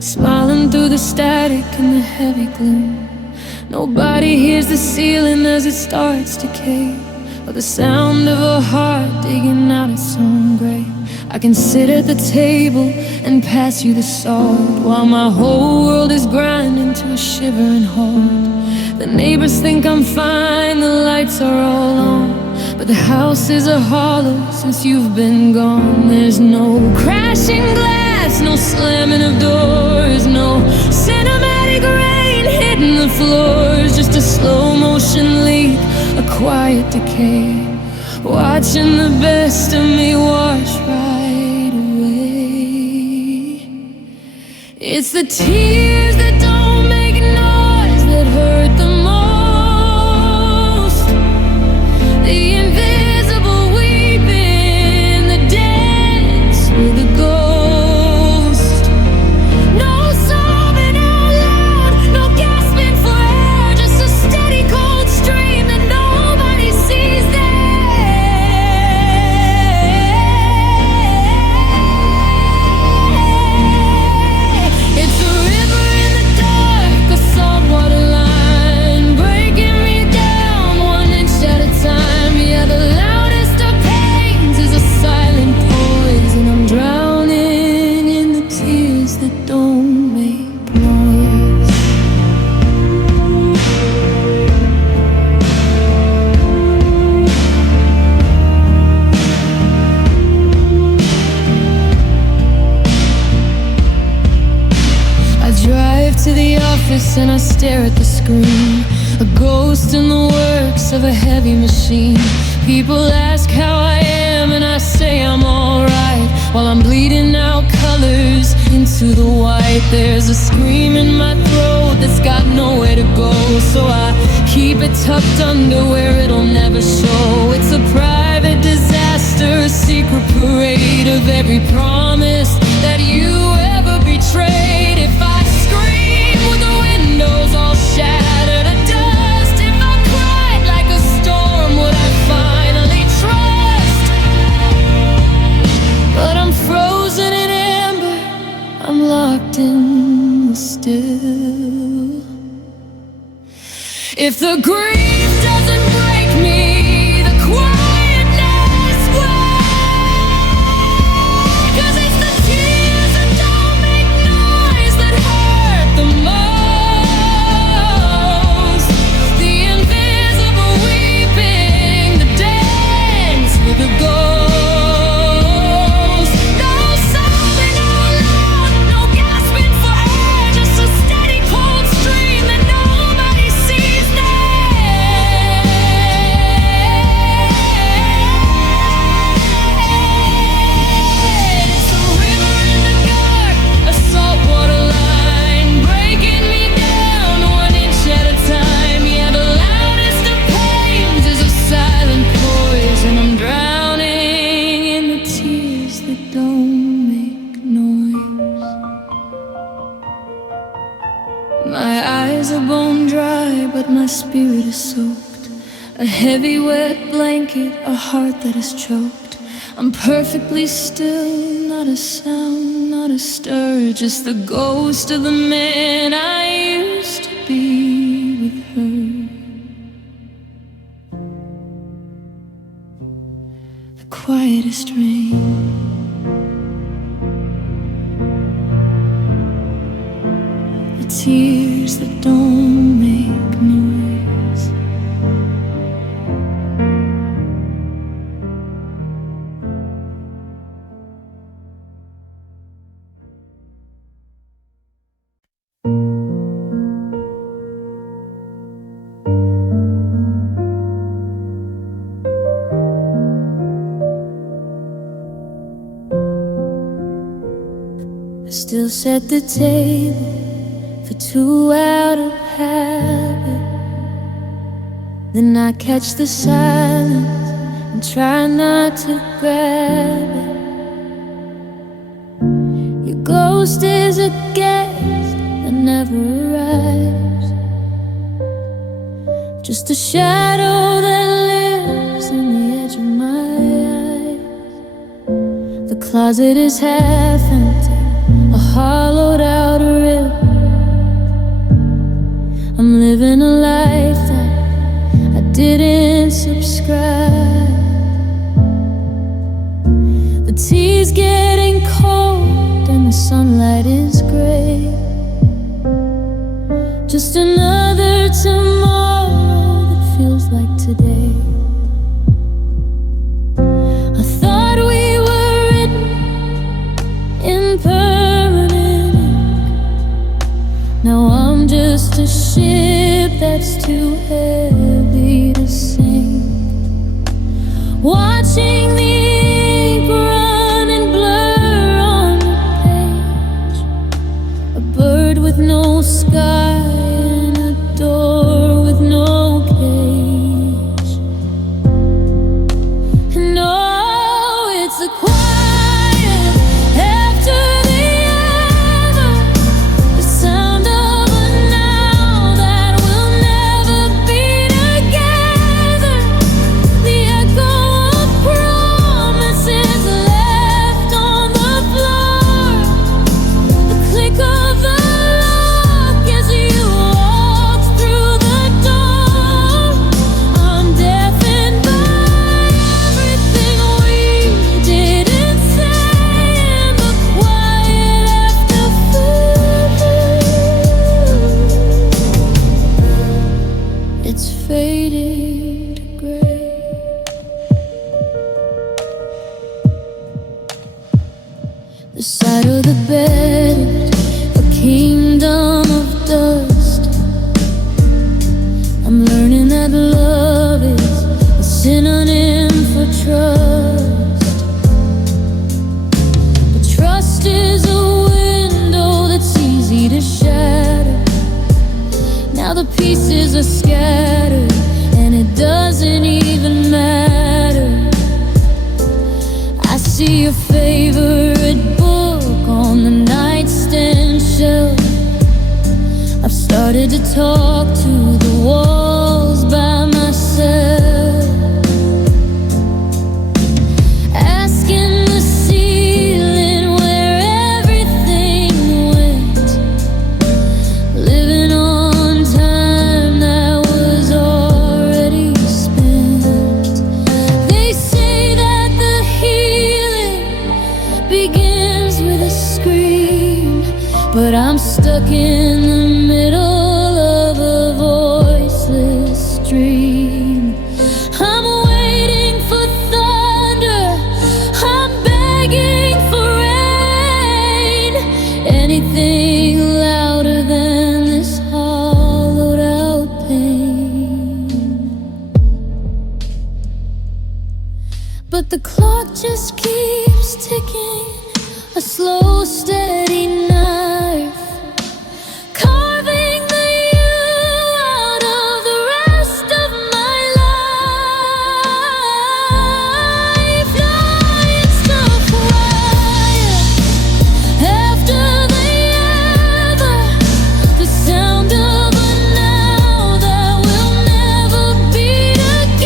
smiling through the static and the heavy gloom. Nobody hears the ceiling as it starts to cave, or the sound of a heart digging out its own grave. I can sit at the table and pass you the salt, while my whole world is grinding to a shivering halt. The neighbors think I'm fine, the lights are all on, but the houses are hollow since you've been gone. There's no crashing glass, no slamming of doors, no cinematic rain hitting the floors. Just a slow motion leak, a quiet decay, watching the best of me wash right away. It's the tears that don't make noise that hurt the most, the invisible weeping, the dance with a ghost. No sobbing out loud, no gasping for air, just a steady cold stream that nobody sees there. It's a river in the dark, a saltwater line, breaking me down 1 inch at a time. Yeah, the loudest of pains is a silent poison. I'm drowning in the tears that don't make noise. I drive to the office and I stare at the screen, a ghost in the works of a heavy machine. People ask how I am and I say I'm alright, while I'm bleeding out colors into the white. There's a scream in my throat that's got nowhere to go, so I keep it tucked under where it'll never show. It's a private disaster, a secret parade of every promise that you ever betrayed. If I scream with the windows all shattered to dust, if I cried like a storm, would I finally trust? But I'm frozen in amber, I'm locked in still. If the grief doesn't break me, the quietness will. 'Cause it's the tears that don't make noise that hurt the most, the invisible weeping, the dance with a ghost. No sobbing out loud, no gasping for air, just a steady cold stream that nobody sees there. A heavy wet blanket, a heart that is choked. I'm perfectly still, not a sound, not a stir, just the ghost of the man I used to be with her. The quietest rain, the tears that don't make noise. I still set the table for two out of habit. Then I catch the silence and try not to grab it. Your ghost is a guest that never arrives, just a shadow that lives in the edge of my eyes. The closet is half empty, a hollowed out rib. I'm living a life that I didn't subscribe. The tea's getting cold and the sunlight is gray. Just another tomorrow that feels like today. I thought we were written in permanent ink. Now I'm just a ship that's too heavy to sink, watching the ink run and blur on the page. A bird with no sky and a door with no cage. And oh, it's a quiet after the ever, the sound of a now that will never be together, the echo of promises left on the floor, the click of the lock as you walk through the door. I'm deafened by everything we didn't say in the quiet after. It's faded to gray. The side of the bed, a kingdom of dust. I'm learning that love is a synonym for trust. But trust is a window that's easy to shatter. Now the pieces are scattered and it doesn't even matter. I see your favorite book on the nightstand shelf. I've started to talk to the walls by myself, asking the ceiling where everything went, living on time that was already spent. They say that the healing begins with a scream, but I'm stuck in the middle of a voiceless dream. I'm waiting for thunder, I'm begging for rain, anything louder than this hollowed out pain. But the clock just keeps ticking, a slow, steady knife, carving the you out of the rest of my life. Now it's the quiet after the ever, the sound of a now that will never be together.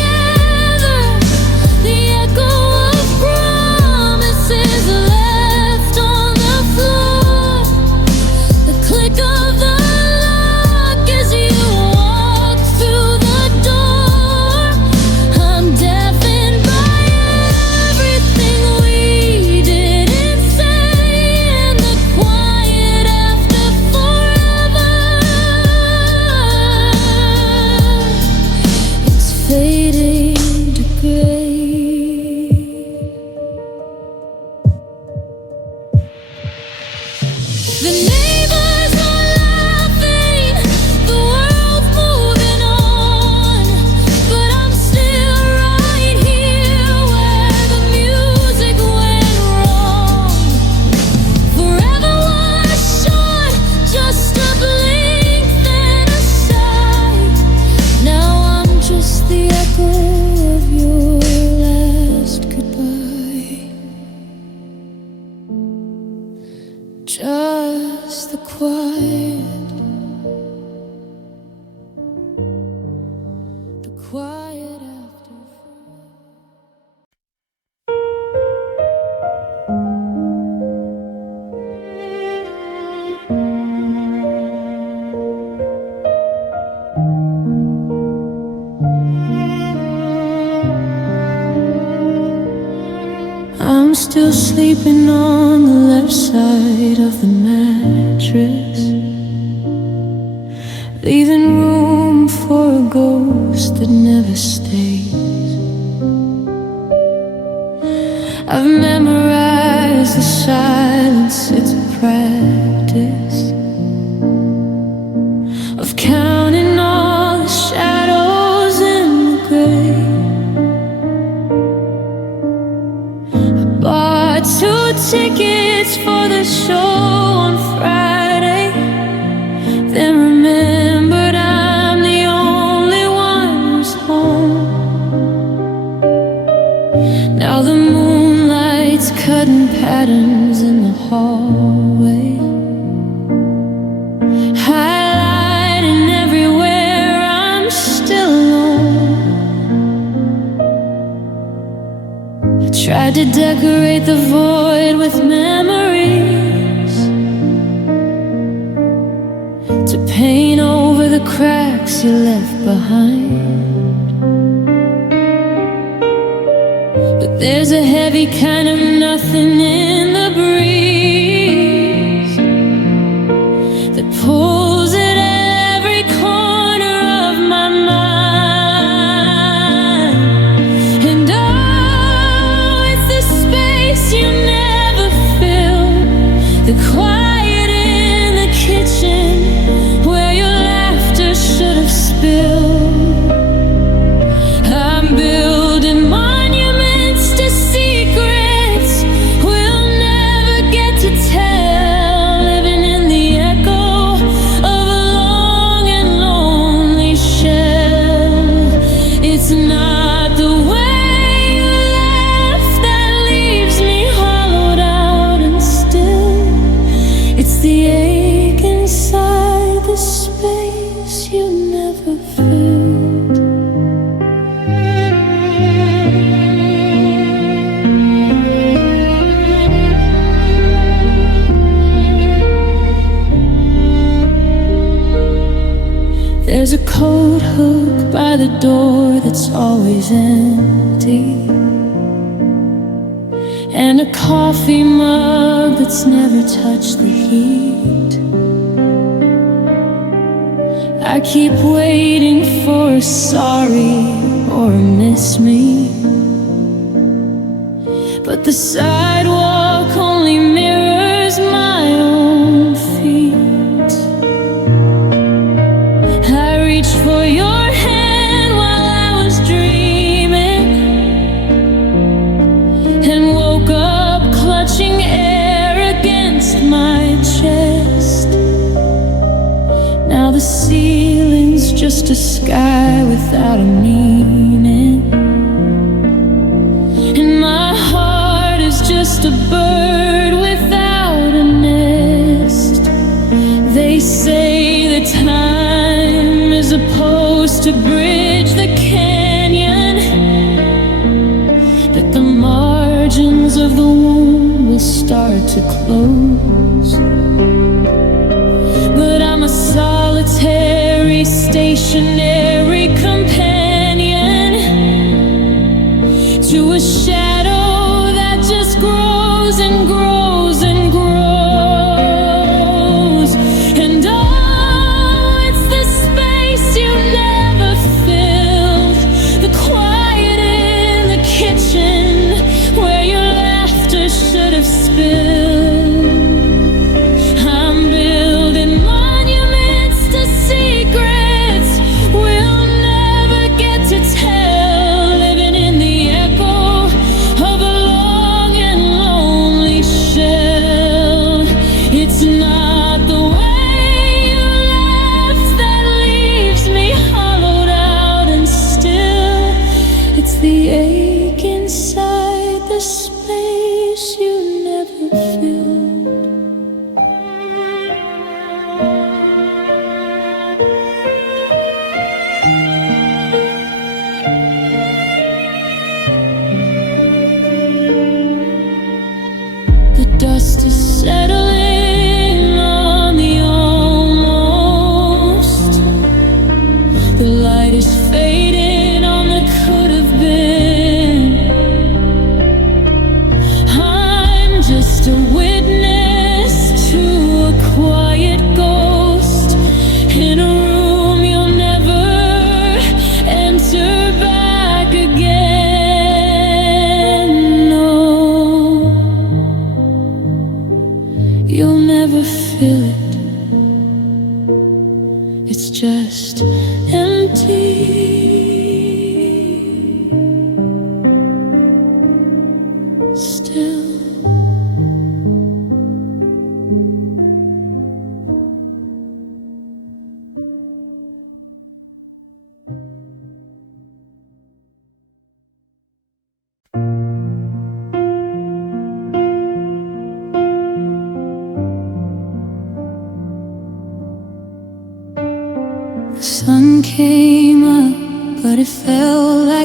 still sleeping on the left side of the mattress, leaving room for a ghost that never stays. I've memorized the silence, it's a practice of counting all the shadows in the grave. I bought 2 tickets for the show on Friday, then remembered I'm the only one who's home. Now the moonlight's cutting patterns in the hallway, highlighting everywhere I'm still alone. I tried to decorate the void with memories, to paint over the cracks you left behind. But there's a heavy kind of nothing in the breeze that pulls at every corner of my mind. And oh, it's the space you never fill, the quiet in the kitchen where your laughter should have spilled. I'm building monuments to secrets we'll never get to tell, living in the echo of a long and lonely shell. It's not the way you left that leaves me hollowed out and still. It's the ache inside the space you never filled. There's a coat hook by the door that's always empty, and a coffee mug that's never touched the heat. I keep waiting for a sorry or a miss me, but the sidewalk only mirrors my own feet. I reached for your hand while I was dreaming, and woke up clutching air against my chest. Now the ceiling's just a sky without a meaning, and my heart is just a bird without a nest. They say that time is supposed to bridge the canyon, that the margins of the womb will start to close. But I'm a solitary, stationary companion to a shadow that just grows and grows and grows. And oh, it's the space you never filled, the quiet in the kitchen where your laughter should have spilled. I'm building monuments to secrets we'll never get to tell, living in the echo of a long and lonely shell. It's not the way you left that leaves me hollowed out and still. It's the ache inside the space you never filled. The dust is settling on the almost. The light is fading on the could have been. I'm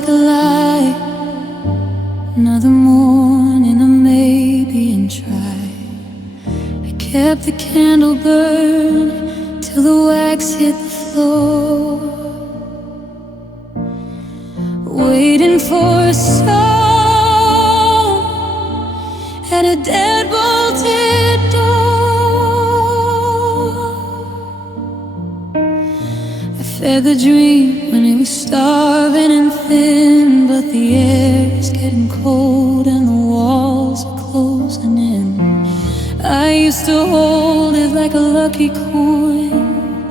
like a lie. Another morning of maybe and try. I kept the candle burned till the wax hit the floor, waiting for a song at a dead-bolted door. I fed the dream when it was starving and thin, but the air is getting cold and the walls are closing in. I used to hold it like a lucky coin,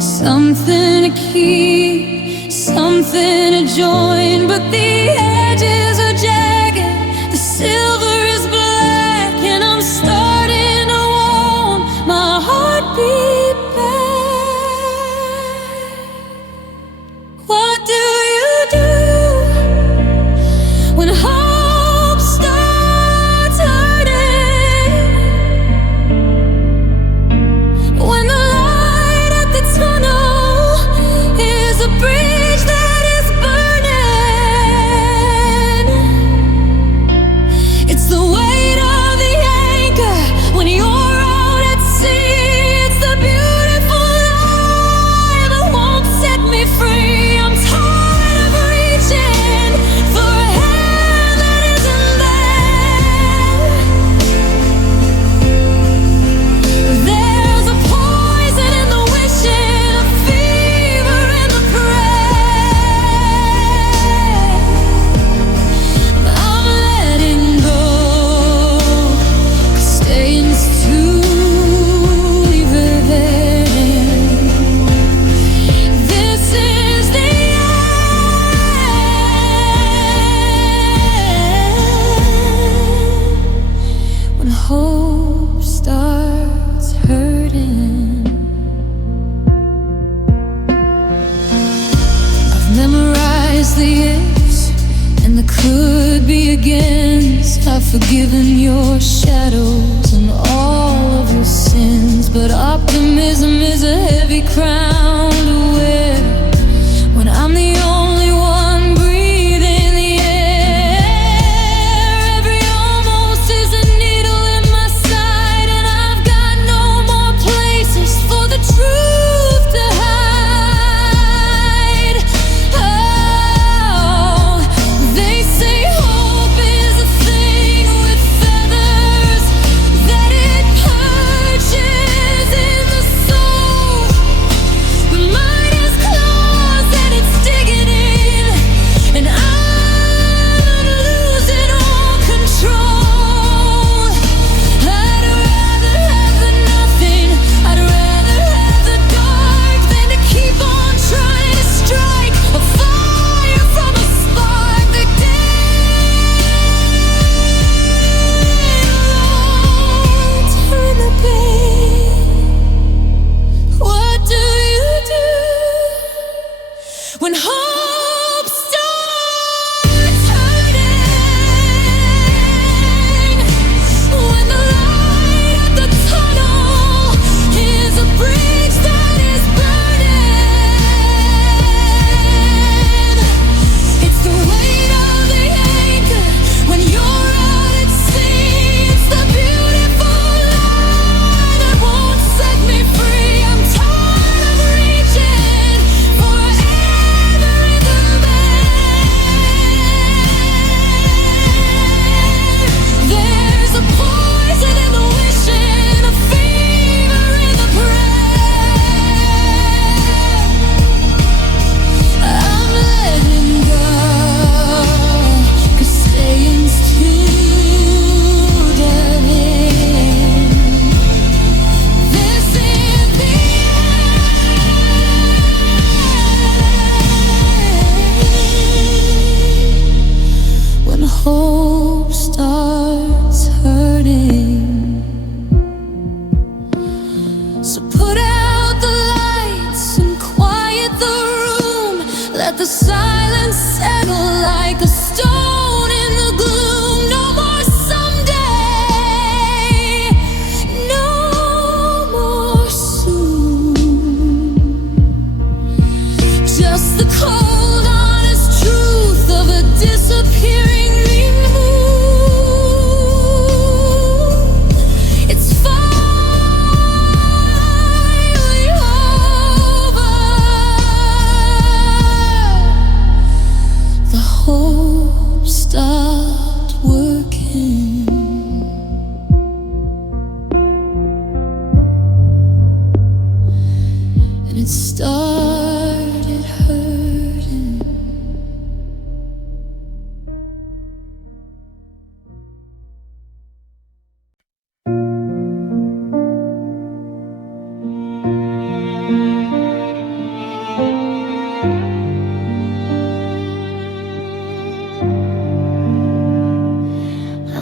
something to keep, something to join, but the edges are jagged, the silver is black, and I'm starting to want my heartbeat back. What do you do when hope starts hurting? When the light at the tunnel is a bridge that is burning? It's the weight of the anchor when you're out at sea. It's the beautiful lie that won't set me free. I'm tired of reaching for a hand that isn't there. There's a poison in the wishing, a fever in the prayer. I'm letting go, 'cause staying's too revealing. This is the end, when hope starts hurting. I've memorized the ifs and the could be agains. I've forgiven your shadows and all of your sins, but optimism is a heavy crown to wear when I'm the only one breathing the air. Every almost is a needle in my side, and I've got no more places for the truth to hide. Oh, they say hope is a thing with feathers, that it perches in the soul.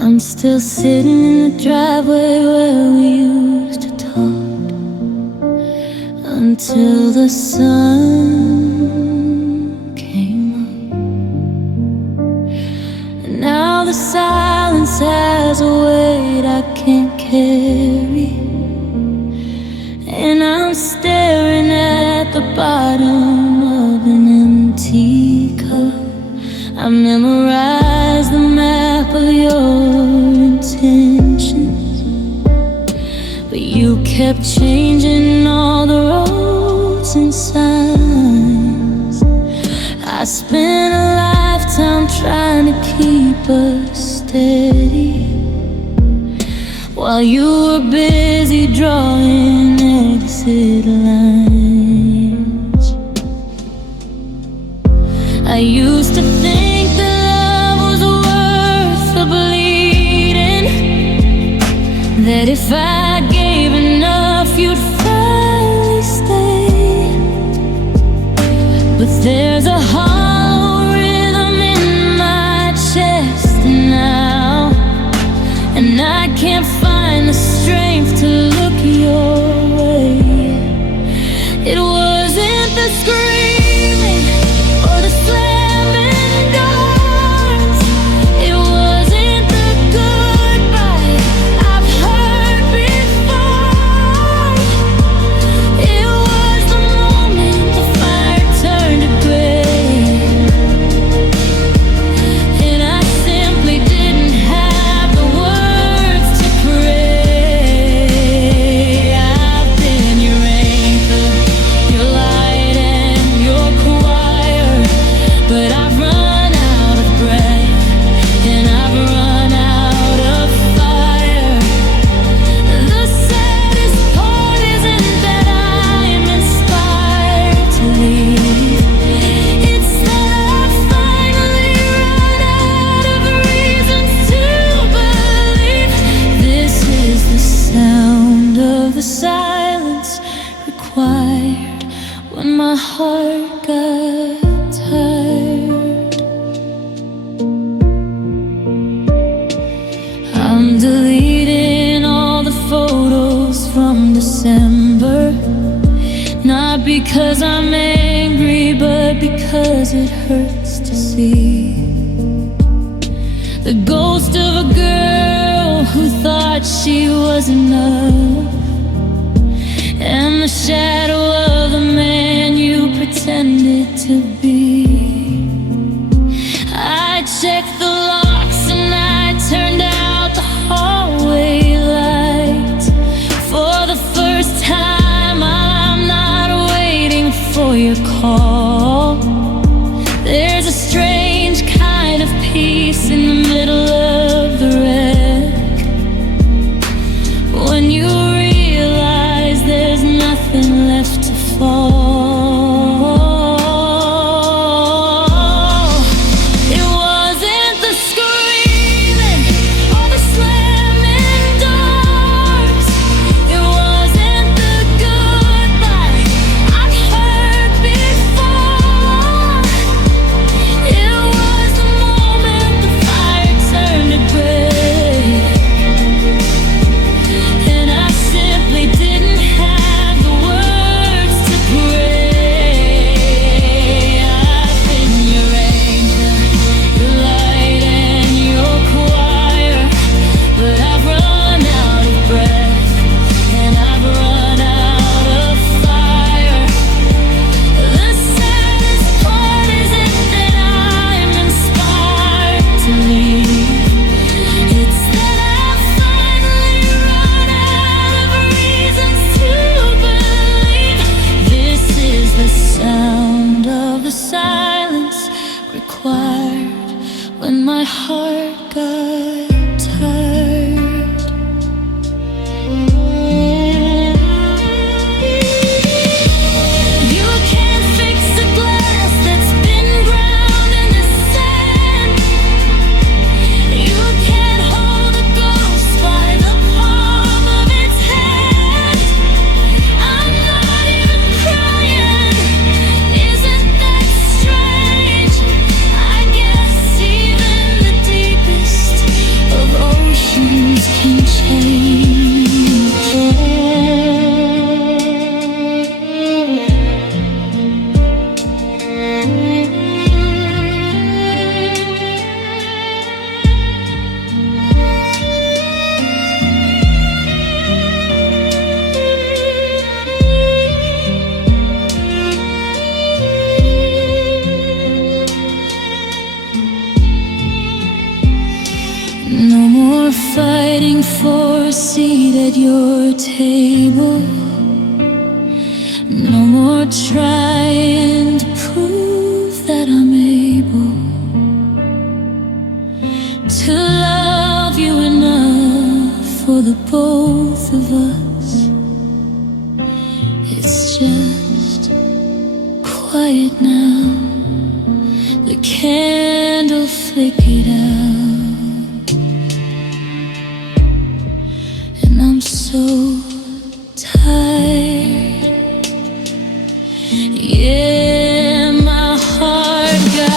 I'm still sitting in the driveway where we used to talk until the sun came up. And now the silence has a weight I can't carry, and I'm staring at the bottom of an empty cup. I memorized the map of your intentions, but you kept changing all the roads and signs. I spent a lifetime trying to keep us steady, while you were busy drawing exit lines. I used to think that love was worth the bleeding, that if I gave enough you'd finally stay. But there's a hollow rhythm in my chest now, and I can't find the strength to look your way. It wasn't the screaming or the slamming doors, it wasn't the goodbye I've heard before. It was the moment the fire turned to gray, and I simply didn't have the words to pray. I've been your anchor, your light and your choir, but I've run out of breath and I've run out of fire. The saddest part isn't that I'm inspired to leave, it's that I've finally run out of reasons to believe. This is the sound of the silence required when my heart got tired. I'm deleting all the photos from December, not because I'm angry, but because it hurts to see the ghost of a girl who thought she was enough, and the shadow of the man you pretended to be. I checked the locks and I turned out the hallway light. For the first time, I'm not waiting for your call. There's a strange kind of peace in the middle of the wreck, when you realize there's nothing left to fall. No more fighting for a seat at your table. No more trying to prove that I'm able to love you enough for the both of us. It's just quiet now. The candle flickered out, and I'm so tired. Yeah, my heart got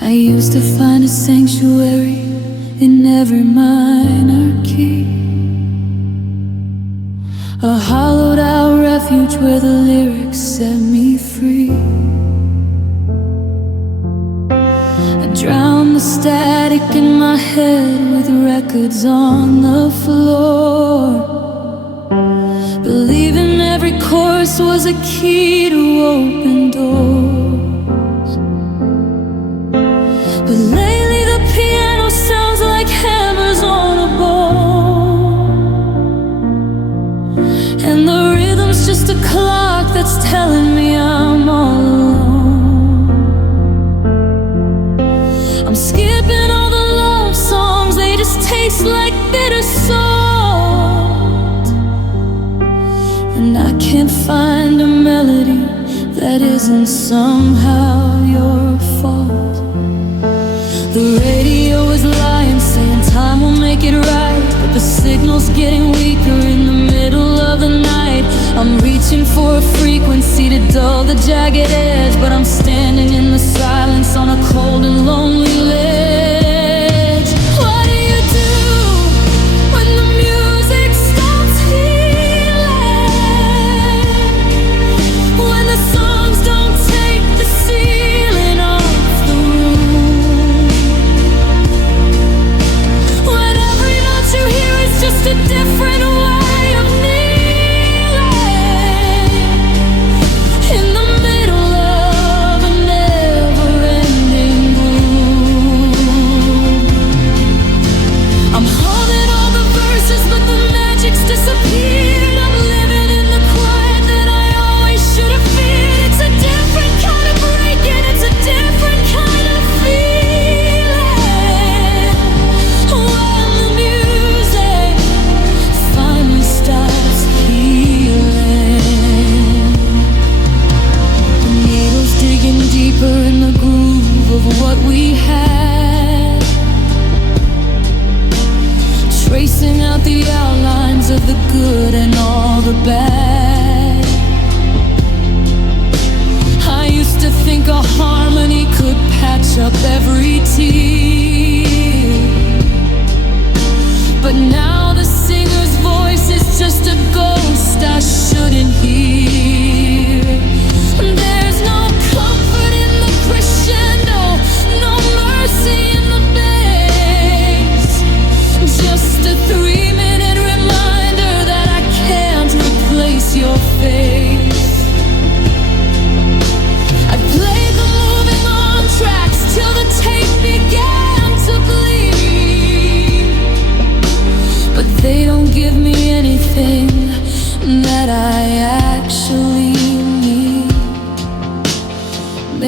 I used to find a sanctuary in every minor key, a hollowed out refuge where the lyrics set me free. I drowned the static in my head with records on the floor, believing every chorus was a key to open doors. But lately the piano sounds like hammers on a bone, and the rhythm's just a clock that's telling me I'm all alone. I'm skipping all the love songs, they just taste like bitter salt, and I can't find a melody that isn't somehow your fault. The radio is lying, saying time will make it right, but the signal's getting weaker in the middle of the night. I'm reaching for a frequency to dull the jagged edge, but I'm standing in the silence on a cold and lonely ledge. What do you do when the music stops healing? When the songs don't take the ceiling off the room? You hear it's just a different way of kneeling in the middle of a never-ending gloom. I'm humming all the verses, but the magic's disappeared. I'm living in the quiet that I always should have feared. It's a different kind of breaking, it's a different kind of feeling. When the music finally starts healing, the needle's digging deeper in the groove of what we had, tracing out the outlines of the good and all the bad. I used to think a harmony could patch up every tear, but now the singer's voice is just a ghost I shouldn't hear. There's no comfort in the crescendo, no mercy in the bass, just a 3-minute reminder that I can't replace your face. I played the moving on tracks till the tape began to bleed, but they don't give me anything that I actually need.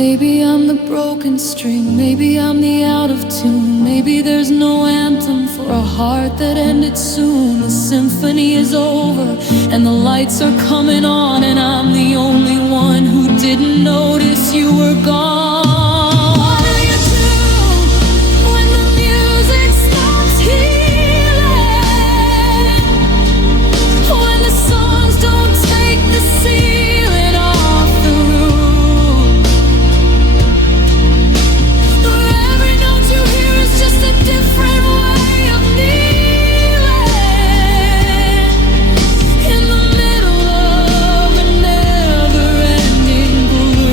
Maybe I'm the broken string, maybe I'm the out of tune. Maybe there's no anthem for a heart that ended soon. The symphony is over and the lights are coming on, and I'm the only one who didn't notice you were gone. What do you do when the music stops healing? When the songs don't take the ceiling off the roof? For every note you hear is just a different way of kneeling in the middle of a never-ending gloom.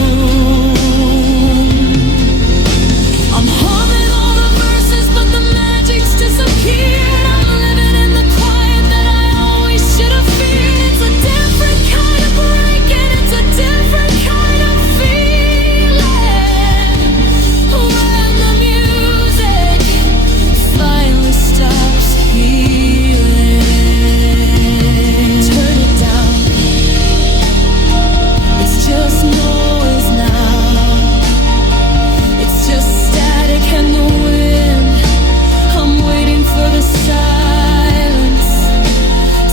I'm humming all the verses, but the magic's disappeared. I'm living in the quiet that I always should have feared. It's a different kind of break, and it's a different kind of feeling when the music finally stops healing. Turn it down, it's just noise now. It's just static and the wind. I'm waiting for the silence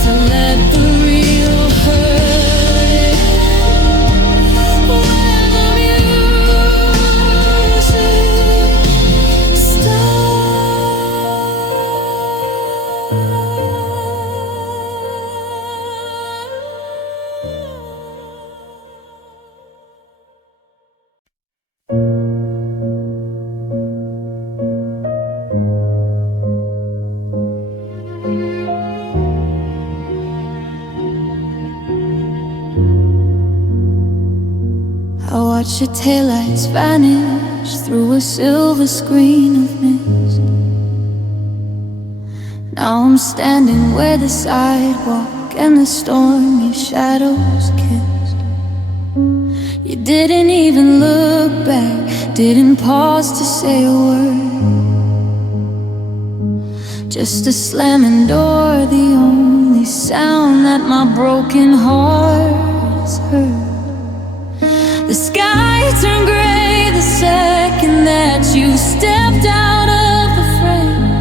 to let the real hurt when the music I watch your taillights vanish through a silver screen of mist. Now I'm standing where the sidewalk and the stormy shadows kissed. You didn't even look back, didn't pause to say a word. Just a slamming door, the only sound that my broken heart has heard. The sky turned gray the second that you stepped out of the frame.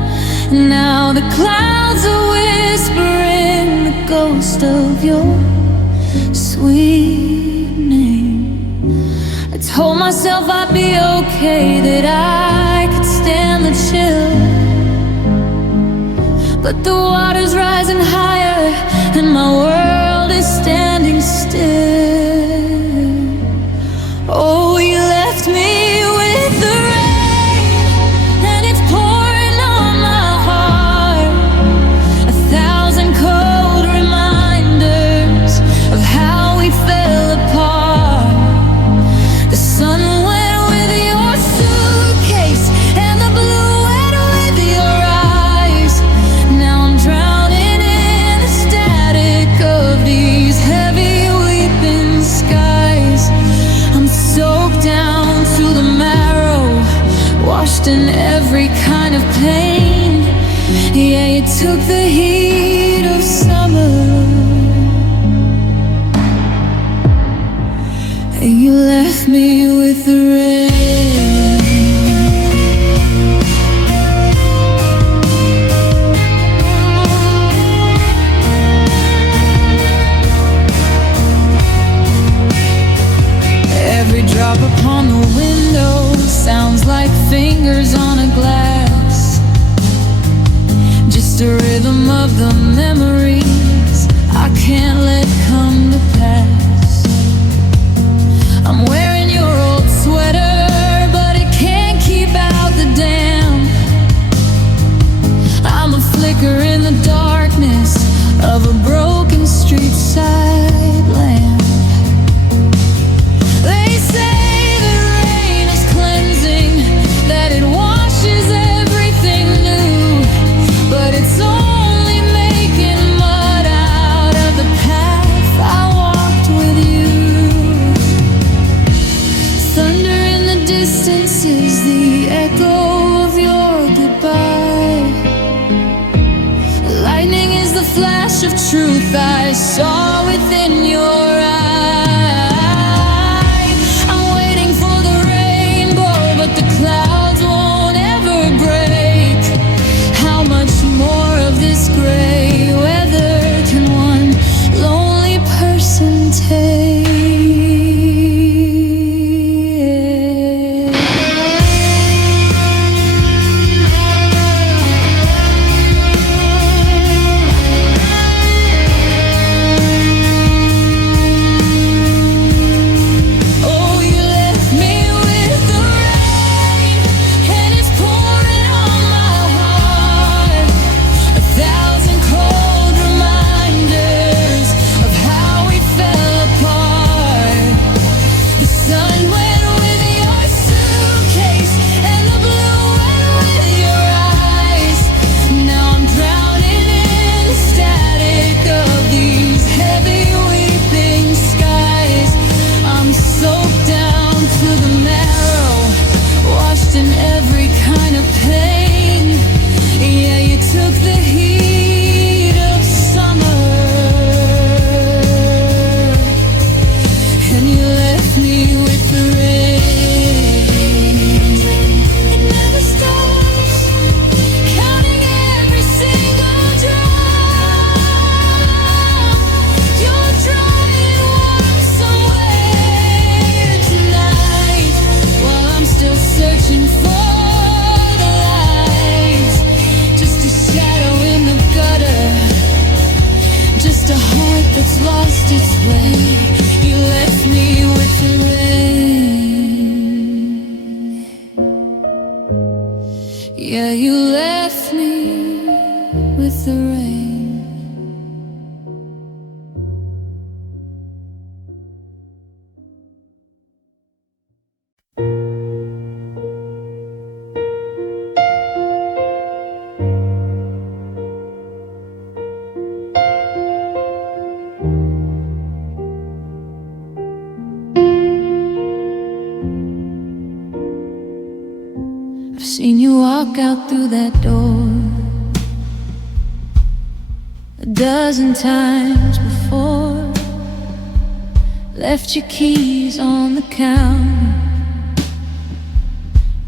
And now the clouds are whispering the ghost of your sweet name. I told myself I'd be okay, that I could stand the chill. But the water's rising higher and my world is standing still. Oh, you left me with the rain, and it's pouring on my heart. 1,000 cold reminders of how we fell apart. The sun went with your suitcase, and the blue went with your eyes. Now I'm drowning in the static of these heavy weeping skies. I'm soaked down to the marrow, washed in every kind of pain. Yeah, you took the heat of summer and you left me with the rain. Every drop upon the window sounds like fingers on a glass. Just a rhythm of the memories I can't let come to pass. I'm wearing your old sweater, but it can't keep out the damp. I'm a flicker in the darkness of a broken street side lamp. They say the rain is cleansing, that it washes everything new, but it's only making mud out of the path I walked with you. Thunder in the distance is the echo of your goodbye. Lightning is the flash of truth I saw within your eyes. I'm waiting for the rain Seen you walk out through that door a dozen times before. Left your keys on the counter,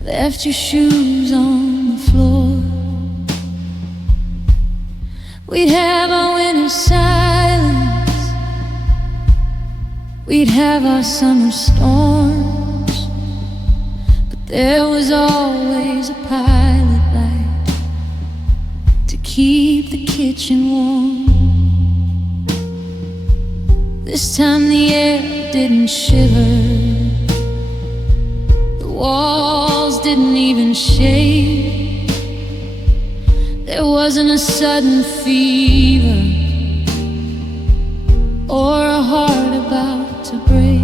left your shoes on the floor. We'd have our winter silence, we'd have our summer storms, but there was always a pilot light to keep the kitchen warm. This time the air didn't shiver, the walls didn't even shake. There wasn't a sudden fever or a heart about to break.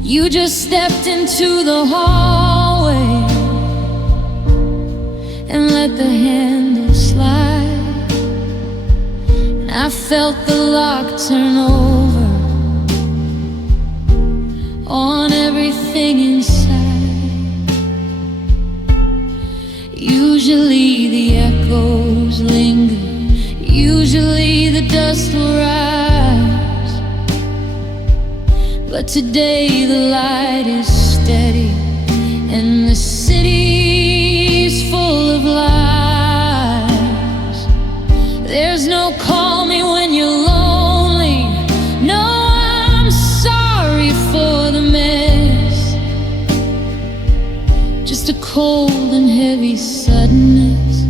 You just stepped into the hallway and let the handle slide. I felt the lock turn over on everything inside. Usually the echoes linger, usually the dust will rise, but today the light is steady and the city's full of lies. There's no call me when you're lonely, no, I'm sorry for the mess. Just a cold and heavy suddenness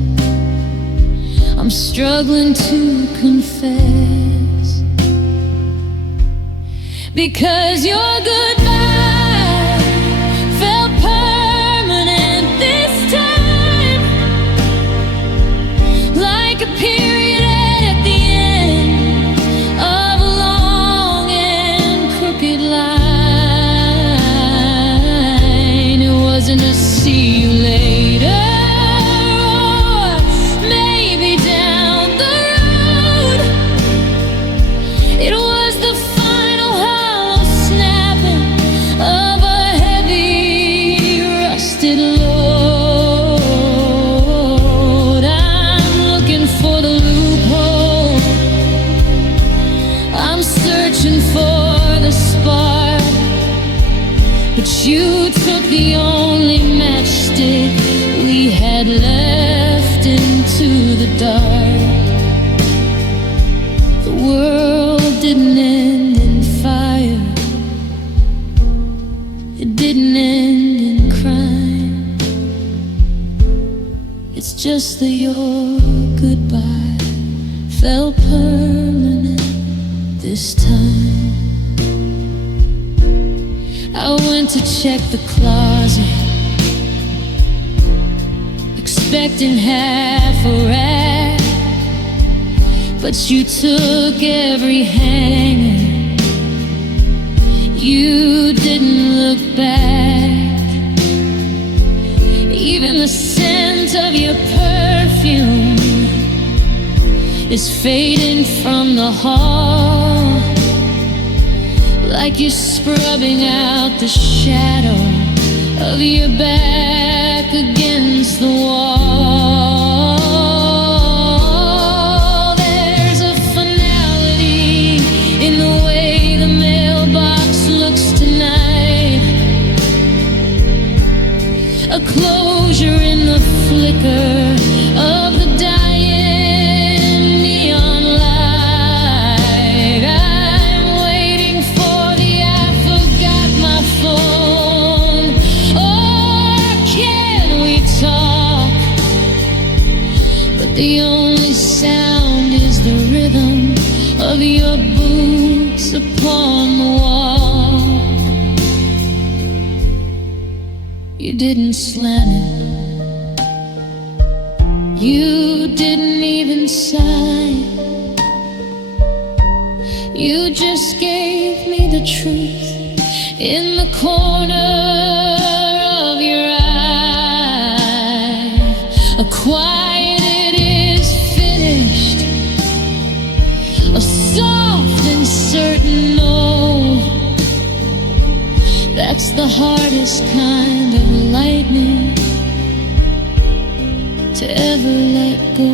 I'm struggling to confess, because your goodbye felt permanent this time, like a period at the end of a long and crooked line. It wasn't a see you later, or maybe down the road. It was the final hollow snapping of a heavy rusted load. I'm looking for the loophole, I'm searching for the spark, but you took the only matchstick we had left into the dark. The world didn't just that your goodbye felt permanent this time. I went to check the closet, expecting half a rack, but you took every hanging. You didn't look back. Even the scent of your perfume is fading from the hall, like you're scrubbing out the shadow of your back against the wall. There's a finality in the way the mailbox looks tonight, a closure in the flicker of the dying neon light. I'm waiting for the I forgot my phone. Or can we talk? But the only sound is the rhythm of your boots upon the wall. You didn't slam it, you didn't even sign. You just gave me the truth in the corner of your eye. A quiet it is finished, a soft and certain no. That's the hardest kind of lightning to ever let go.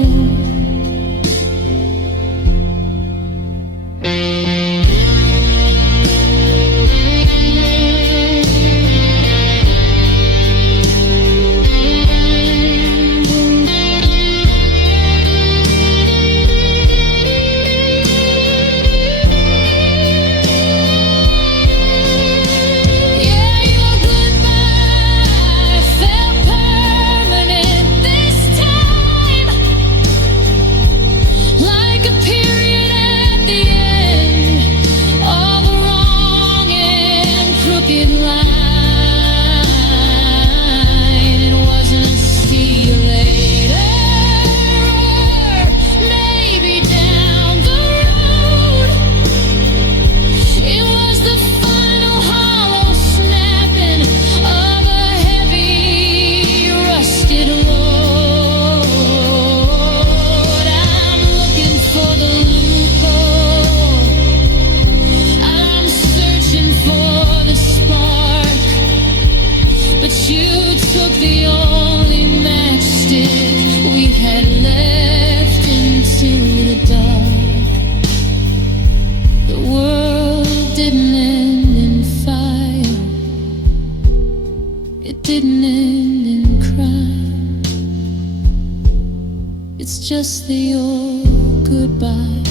Just that your goodbye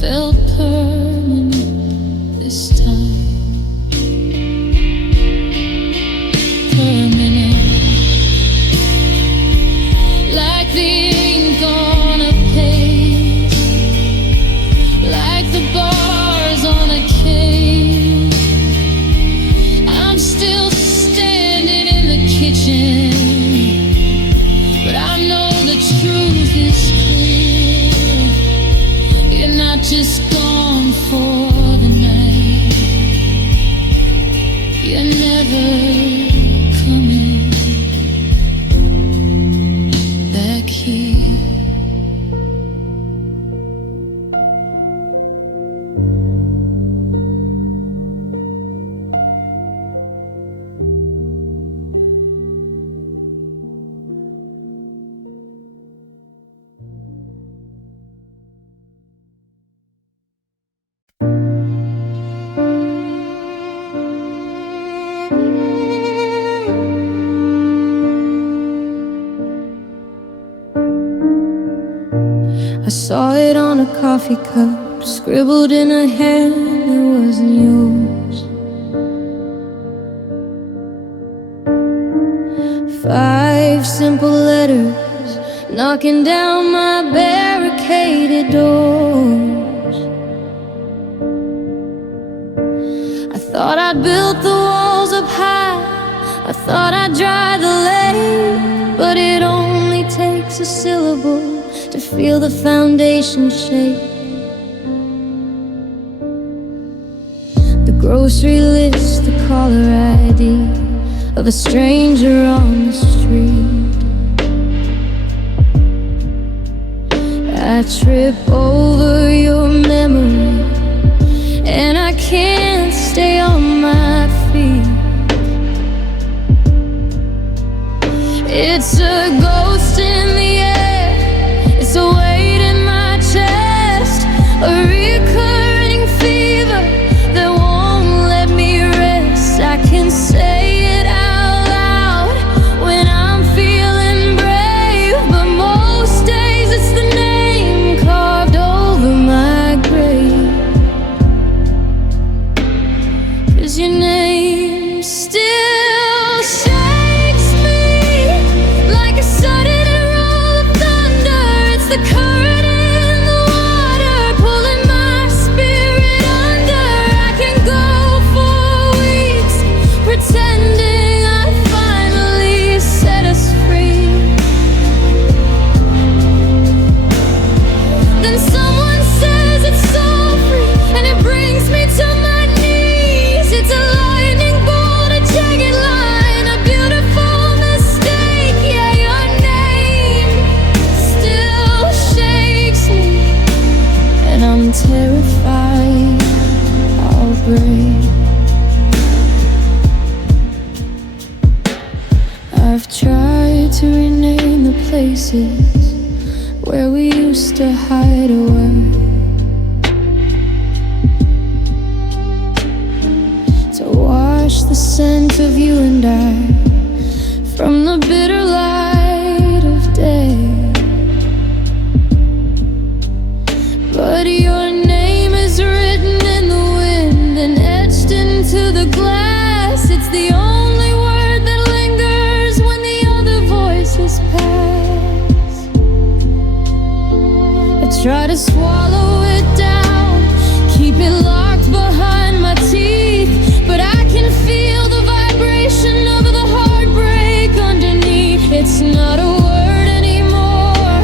felt permanent this time. Permanent, like the ink on a page, like the bars on a cage. I'm still standing in the kitchen, but I know the truth is clear. You're not just gone for the night, you're never coming back here. I saw it on a coffee cup, scribbled in a hand that wasn't yours. 5 simple letters, knocking down my barricaded doors. I thought I'd built the walls up high, I thought I'd dry the lake, but it only takes a syllable to feel the foundation shake. The grocery list, the caller ID of a stranger on the street. I trip over your memory and I can't stay on my feet. It's a ghost in the air, it's a weight in my chest, a recurring fever that won't let me rest. I can say it out loud when I'm feeling brave, but most days it's the name carved over my grave. 'Cause your name still shakes me like a sudden roll of thunder. It's the current in the water pulling my spirit under. I can go for weeks pretending I finally set us free. Then someone says it's so free and it brings me to my knees. It's a lightning bolt, a jagged line, a beautiful mistake. Yeah, your name still shakes me, and I'm terrified I'll break. I've tried to rename the places where we used to hide away, to wash the scent of you and I from the bitter light of day. But your name is written in the wind and etched into the glass. It's the only word that lingers when the other voices pass. I try to swallow it down, keep it locked behind my teeth, but I can feel the vibration of the heartbreak underneath. It's not a word anymore,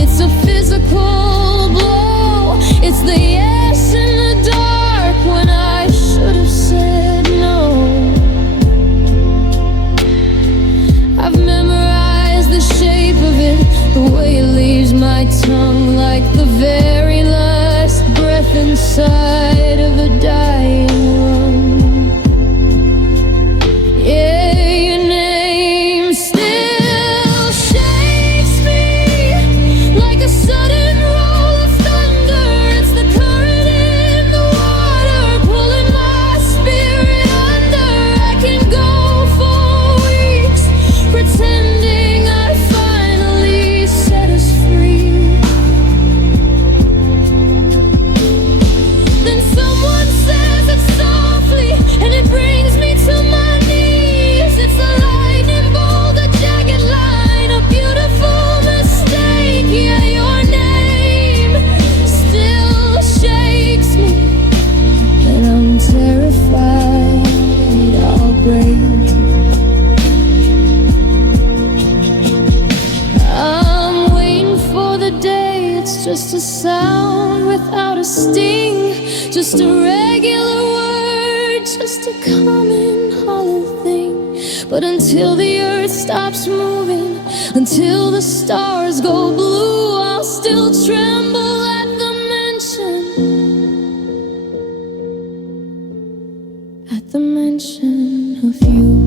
it's a physical blow. It's the yes in the dark when I should have said no. I've memorized the shape of it, the way it leaves my tongue like the very last breath inside of a dying lung. Yeah, your name still shakes me like a sudden roll of thunder. It's the current in the water pulling my spirit under. I can go for weeks pretending I finally set us free. Then someone says it softly and it brings me to my knees. It's a lightning bolt, a jagged line, a beautiful mistake. Yeah, your name still shakes me, and I'm terrified I'll break. I'm waiting for the day it's just a sound without a sting, just a regular word, just a common hollow thing. But until the earth stops moving, until the stars go blue, I'll still tremble at the mention of you.